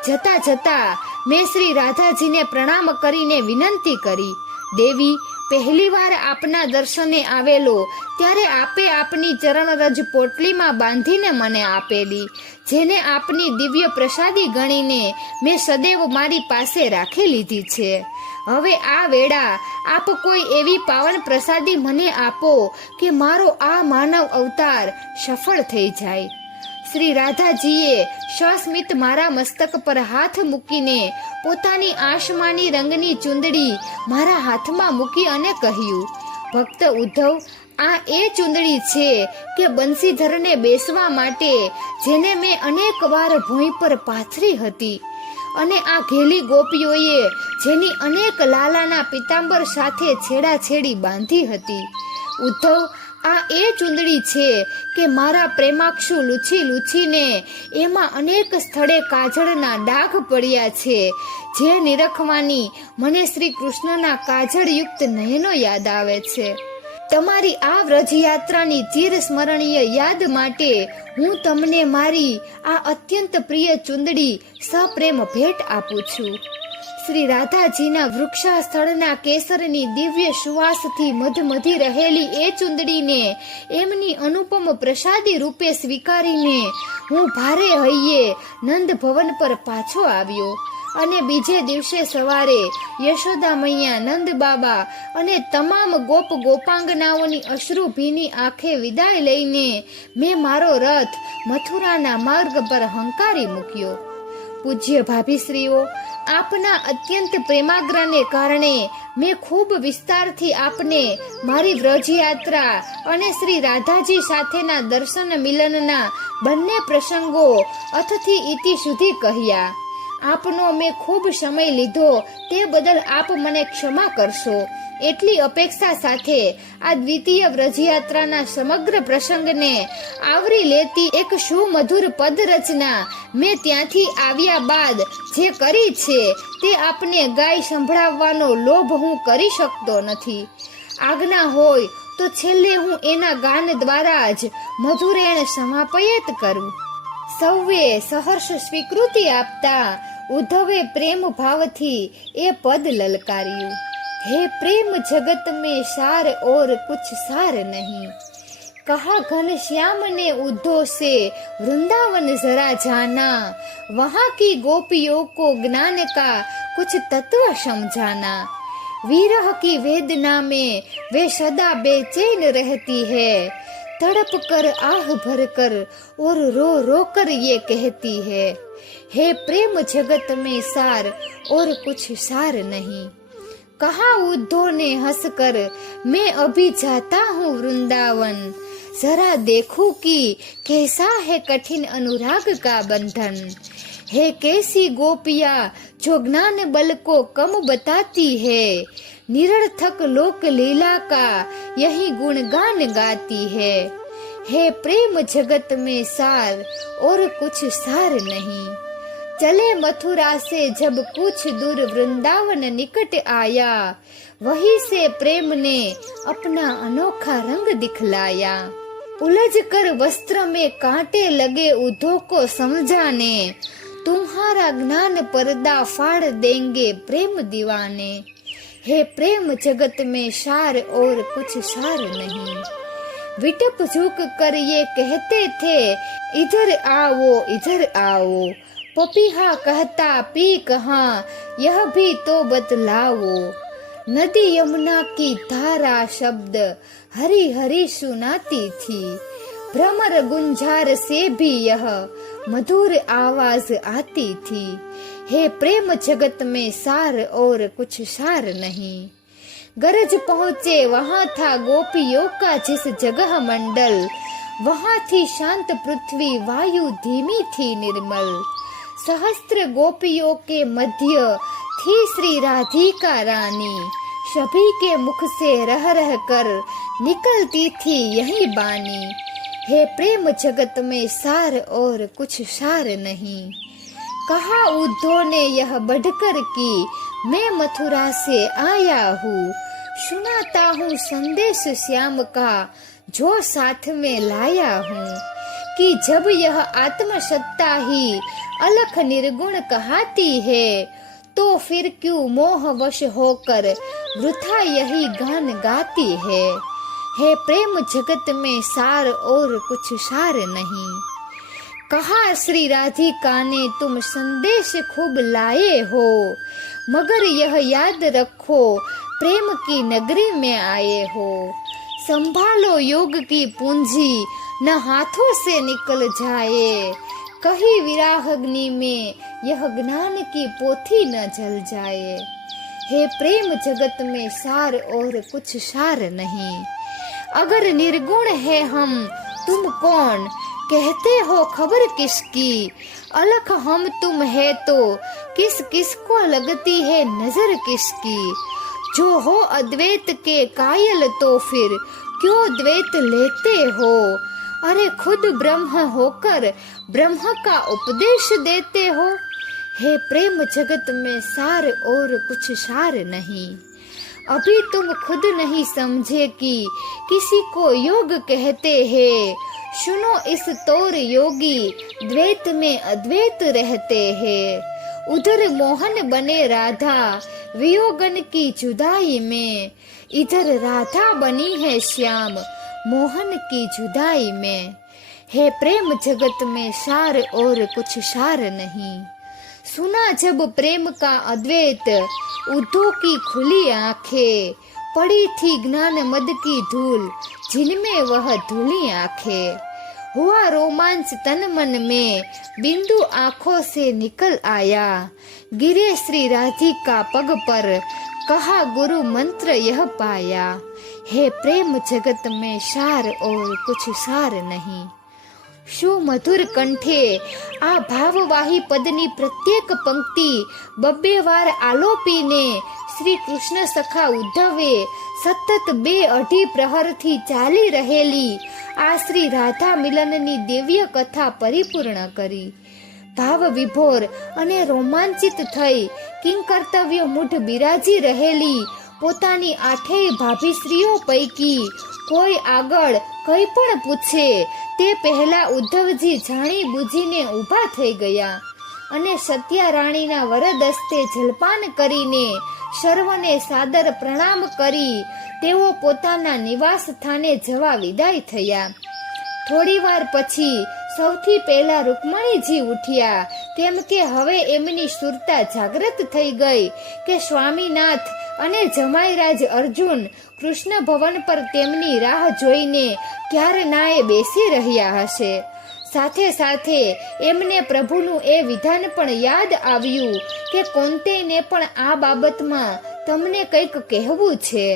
જતા જતા મેં શ્રી રાધાજીને પ્રણામ કરીને વિનંતી કરી, દેવી, પહેલી વાર આપના દર્શને આવેલો ત્યારે આપે આપની ચરણરજ પોટલીમાં બાંધીને મને આપેલી, જેને આપની દિવ્ય પ્રસાદી ગણીને મેં સદૈવ મારી પાસે રાખી લીધી છે. હવે આ વેળા આપ કોઈ એવી પાવન પ્રસાદી મને આપો કે મારો આ માનવ અવતાર સફળ થઈ જાય. શ્રી રાધાજીએ સસ્મિત મારા મસ્તક પર હાથ મૂકીને પોતાની આસમાની રંગની ચુંદડી મારા હાથમાં મૂકી અને કહ્યું, ભક્ત ઉદ્ધવ, આ એ ચુંદડી છે કે બંસીધરને બેસવા માટે જેને મેં અનેક વાર ભોંય પર પાથરી હતી. અને આ ઘેલી ગોપીઓએ જેની અનેક લાલાના પિતાંબર સાથે છેડાછેડી બાંધી હતી. ઉદ્ધવ, આ એ ચૂંદડી છે કે મારા પ્રેમાક્ષુ લૂછી લૂછીને એમાં અનેક સ્થળે કાજળના ડાઘ પડ્યા છે, જે નિરખવાની મને શ્રી કૃષ્ણના કાજળયુક્ત નયનો યાદ આવે છે. તમારી આ વ્રજયાત્રાની ચિર સ્મરણીય યાદ માટે હું તમને મારી આ અત્યંત પ્રિય ચૂંદડી સપ્રેમ ભેટ આપું છું. શ્રી રાધાજીના વૃક્ષાસ્થળના કેસરની દિવ્ય સુવાસથી મધમધી રહેલી એ ચૂંદડીને એમની અનુપમ પ્રસાદી રૂપે સ્વીકારીને હું ભારે હૈયે નંદ ભવન પર પાછો આવ્યો અને બીજે દિવસે સવારે યશોદા મૈયા, નંદ બાબા અને તમામ ગોપ ગોપાંગનાઓની અશ્રુભીની આંખે વિદાય લઈને મેં મારો રથ મથુરાના માર્ગ પર હંકારી મૂક્યો. પૂજ્ય ભાભીશ્રીઓ, આપના અત્યંત પ્રેમાગ્રહને કારણે મેં ખૂબ વિસ્તારથી આપને મારી વ્રજયાત્રા અને શ્રી રાધાજી સાથેના દર્શન મિલનના બંને પ્રસંગો અથથી ઇતિ સુધી કહ્યા. આપનો મેં ખૂબ સમય લીધો તે બદલ આપ મને ક્ષમા કરશો. એટલી અપેક્ષા સાથે આ દ્વિતીય વ્રજયાત્રાના સમગ્ર પ્રસંગને આવરી લેતી એક સુમધુર પદ રચના મેં ત્યાંથી આવ્યા બાદ જે કરી છે તે આપને ગાય સંભળાવવાનો લોભ હું કરી શકતો નથી. આજ્ઞા હોય તો છેલ્લે હું એના ગાન દ્વારા જ મધુરેણ સમાપયત કરું. સૌએ સહર્ષ સ્વીકૃતિ આપતા ઉદ્ધવે પ્રેમ ભાવથી એ પદ લલકાર્યું. हे प्रेम जगत में सार और कुछ सार नहीं, कहा घन श्याम ने उद्धव से वृंदावन जरा जाना, वहाँ की गोपियों को ज्ञान का कुछ तत्व समझाना. विरह की वेदना में वे सदा बेचैन रहती है, तड़प कर आह भर कर और रो रो कर ये कहती है, हे प्रेम जगत में सार और कुछ सार नहीं. कहा उद्धव ने हंसकर, मैं अभी जाता हूँ वृंदावन, जरा देखूं कि कैसा है कठिन अनुराग का बंधन. है कैसी गोपिया जो ज्ञान बल को कम बताती है, निरर्थक लोक लीला का यही गुणगान गाती है. है प्रेम जगत में सार और कुछ सार नहीं. चले मथुरा से जब कुछ दूर वृंदावन निकट आया, वहीं से प्रेम ने अपना अनोखा रंग दिखलाया. उलझ कर वस्त्र में कांटे लगे उद्धव को समझाने, तुम्हारा ज्ञान पर्दा फाड़ देंगे प्रेम दीवाने. हे प्रेम जगत में सार और कुछ सार नहीं. विटप झुक कर ये कहते थे, इधर आओ इधर आओ, पपीहा कहता पी कहाँ, यह भी तो बतलाओ. नदी यमुना की धारा शब्द हरी हरी सुनाती थी, भ्रमर गुंजार से भी यह मधुर आवाज आती थी. हे प्रेम जगत में सार और कुछ सार नहीं. गरज पहुँचे वहाँ था गोपियों का जिस जगह मंडल, वहाँ थी शांत पृथ्वी वायु धीमी थी निर्मल. सहस्त्र गोपियों के मध्य थी श्री राधिका रानी, सभी के मुख से रह रह कर निकलती थी यही बानी. हे प्रेम जगत में सार और कुछ सार नहीं. कहा उद्धव ने यह बढ़कर कि मैं मथुरा से आया हूँ, सुनाता हूँ संदेश श्याम का जो साथ में लाया हूँ, कि जब यह आत्मसत्ता ही अलख निर्गुण कहती है, तो फिर क्यों मोहवश होकर वृथा यही गान गाती है. हे प्रेम जगत में सार और कुछ सार नहीं. कहा श्री राधिका ने तुम संदेश खूब लाए हो, मगर यह याद रखो प्रेम की नगरी में आए हो. संभालो योग की पूंजी न हाथों से निकल जाए, कहीं विराहग्नि में यह ज्ञान की पोथी न जल जाए. हे प्रेम जगत में सार और कुछ सार नहीं. अगर निर्गुण है हम तुम कौन, कहते हो खबर किसकी, अलख हम तुम है तो किस किस को लगती है नजर किसकी। जो हो अद्वैत के कायल तो फिर क्यों द्वैत लेते हो। अरे खुद ब्रह्म होकर ब्रह्म का उपदेश देते हो। हे प्रेम जगत में सार और कुछ सार नहीं। अभी तुम खुद नहीं समझे कि किसी को योग कहते हैं। सुनो इस तौर योगी द्वैत में अद्वैत रहते हैं। उधर मोहन बने राधा वियोगन की जुदाई में। इधर राधा बनी है श्याम मोहन की जुदाई में। हे प्रेम जगत में सार और कुछ सार नहीं। सुना जब प्रेम का अद्वैत उद्धव की खुली आंखें। पड़ी थी ज्ञान मद की धूल जिनमें वह धुली आंखें। हुआ रोमांच तन मन में बिंदु आंखों से निकल आया। गिरे श्री राधिका पग पर कहा गुरु मंत्र यह पाया। हे प्रेम जगत में सार और कुछ सार नहीं। શું મધુર કંઠે આ ભાવવાહી પદની પ્રત્યેક પંક્તિ બબ્બે વાર આલોપીને શ્રી કૃષ્ણ સખા ઉદ્ધવે સતત 2-2.5 પ્રહરથી ચાલી રહેલી આ શ્રી રાધા મિલનની દિવ્ય કથા પરિપૂર્ણ કરી. ભાવ વિભોર અને રોમાંચિત થઈ કિંકર્તવ્ય મૂઢ બિરાજી રહેલી પોતાની 8 ભાભીશ્રીઓ પૈકી કોઈ આગળ કંઈ પણ પૂછે તે પહેલા ઉદ્ધવજી જાણી બુજીને ઊભા થઈ ગયા અને સત્યા રાણીના વરદસ્તે જલપાન કરીને સર્વને સાદર પ્રણામ કરી તેઓ પોતાના નિવાસ સ્થાને જવા વિદાય થયા. થોડી વાર પછી સૌથી પહેલા રૂકમણીજી ઉઠ્યા તેમ કે હવે એમની સુરતા જાગૃત થઈ ગઈ કે સ્વામીનાથ અને જમાઈરાજ અર્જુન કૃષ્ણ ભવન પર તેમની રાહ જોઈને ક્યારે નાએ બેસી રહ્યા હશે. સાથે સાથે એમને પ્રભુનું એ વિધાન પણ યાદ આવ્યું કે કોંતેયને પણ આ બાબતમાં તમને કંઈક કહેવું છે.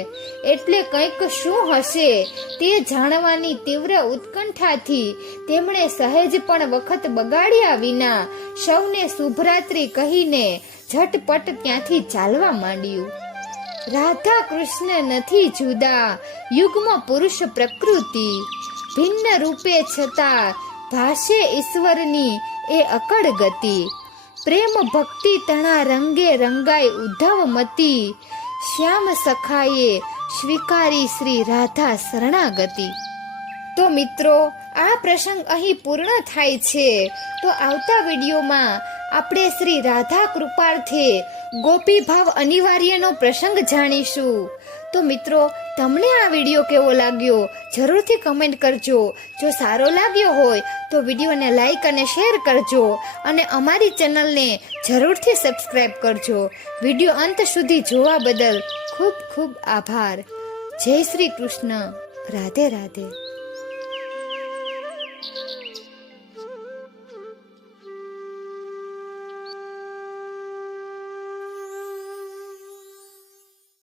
એટલે કંઈક શું હશે તે જાણવાની તીવ્ર ઉત્કંઠાથી તેમણે સહેજ પણ વખત બગાડ્યા વિના સૌને શુભરાત્રિ કહીને ઝટપટ ત્યાંથી ચાલવા માંડ્યું. રાધા કૃષ્ણ નથી જુદા યુગ્મ પુરુષ પ્રકૃતિ. ભિન્ન રૂપે છતાં ભાષે ઈશ્વરની એ અકળ ગતિ. પ્રેમ ભક્તિ તણા રંગે રંગાય ઉદ્ધવ મતી. શ્યામ સખાએ સ્વીકારી શ્રી રાધા શરણાગતિ. તો મિત્રો આ પ્રસંગ અહીં પૂર્ણ થાય છે. તો આવતા વિડીયોમાં આપણે શ્રી રાધા કૃપાર્થે ગોપી ભાવ અનિવાર્યનો પ્રસંગ જાણીશું. તો મિત્રો તમને આ વિડીયો કેવો લાગ્યો જરૂરથી કમેન્ટ કરજો. જો સારો લાગ્યો હોય તો વિડીયોને લાઈક અને શેર કરજો અને અમારી ચેનલને જરૂરથી સબસ્ક્રાઈબ કરજો. વિડીયો અંત સુધી જોવા બદલ ખૂબ ખૂબ આભાર. જય શ્રી કૃષ્ણ. રાધે રાધે.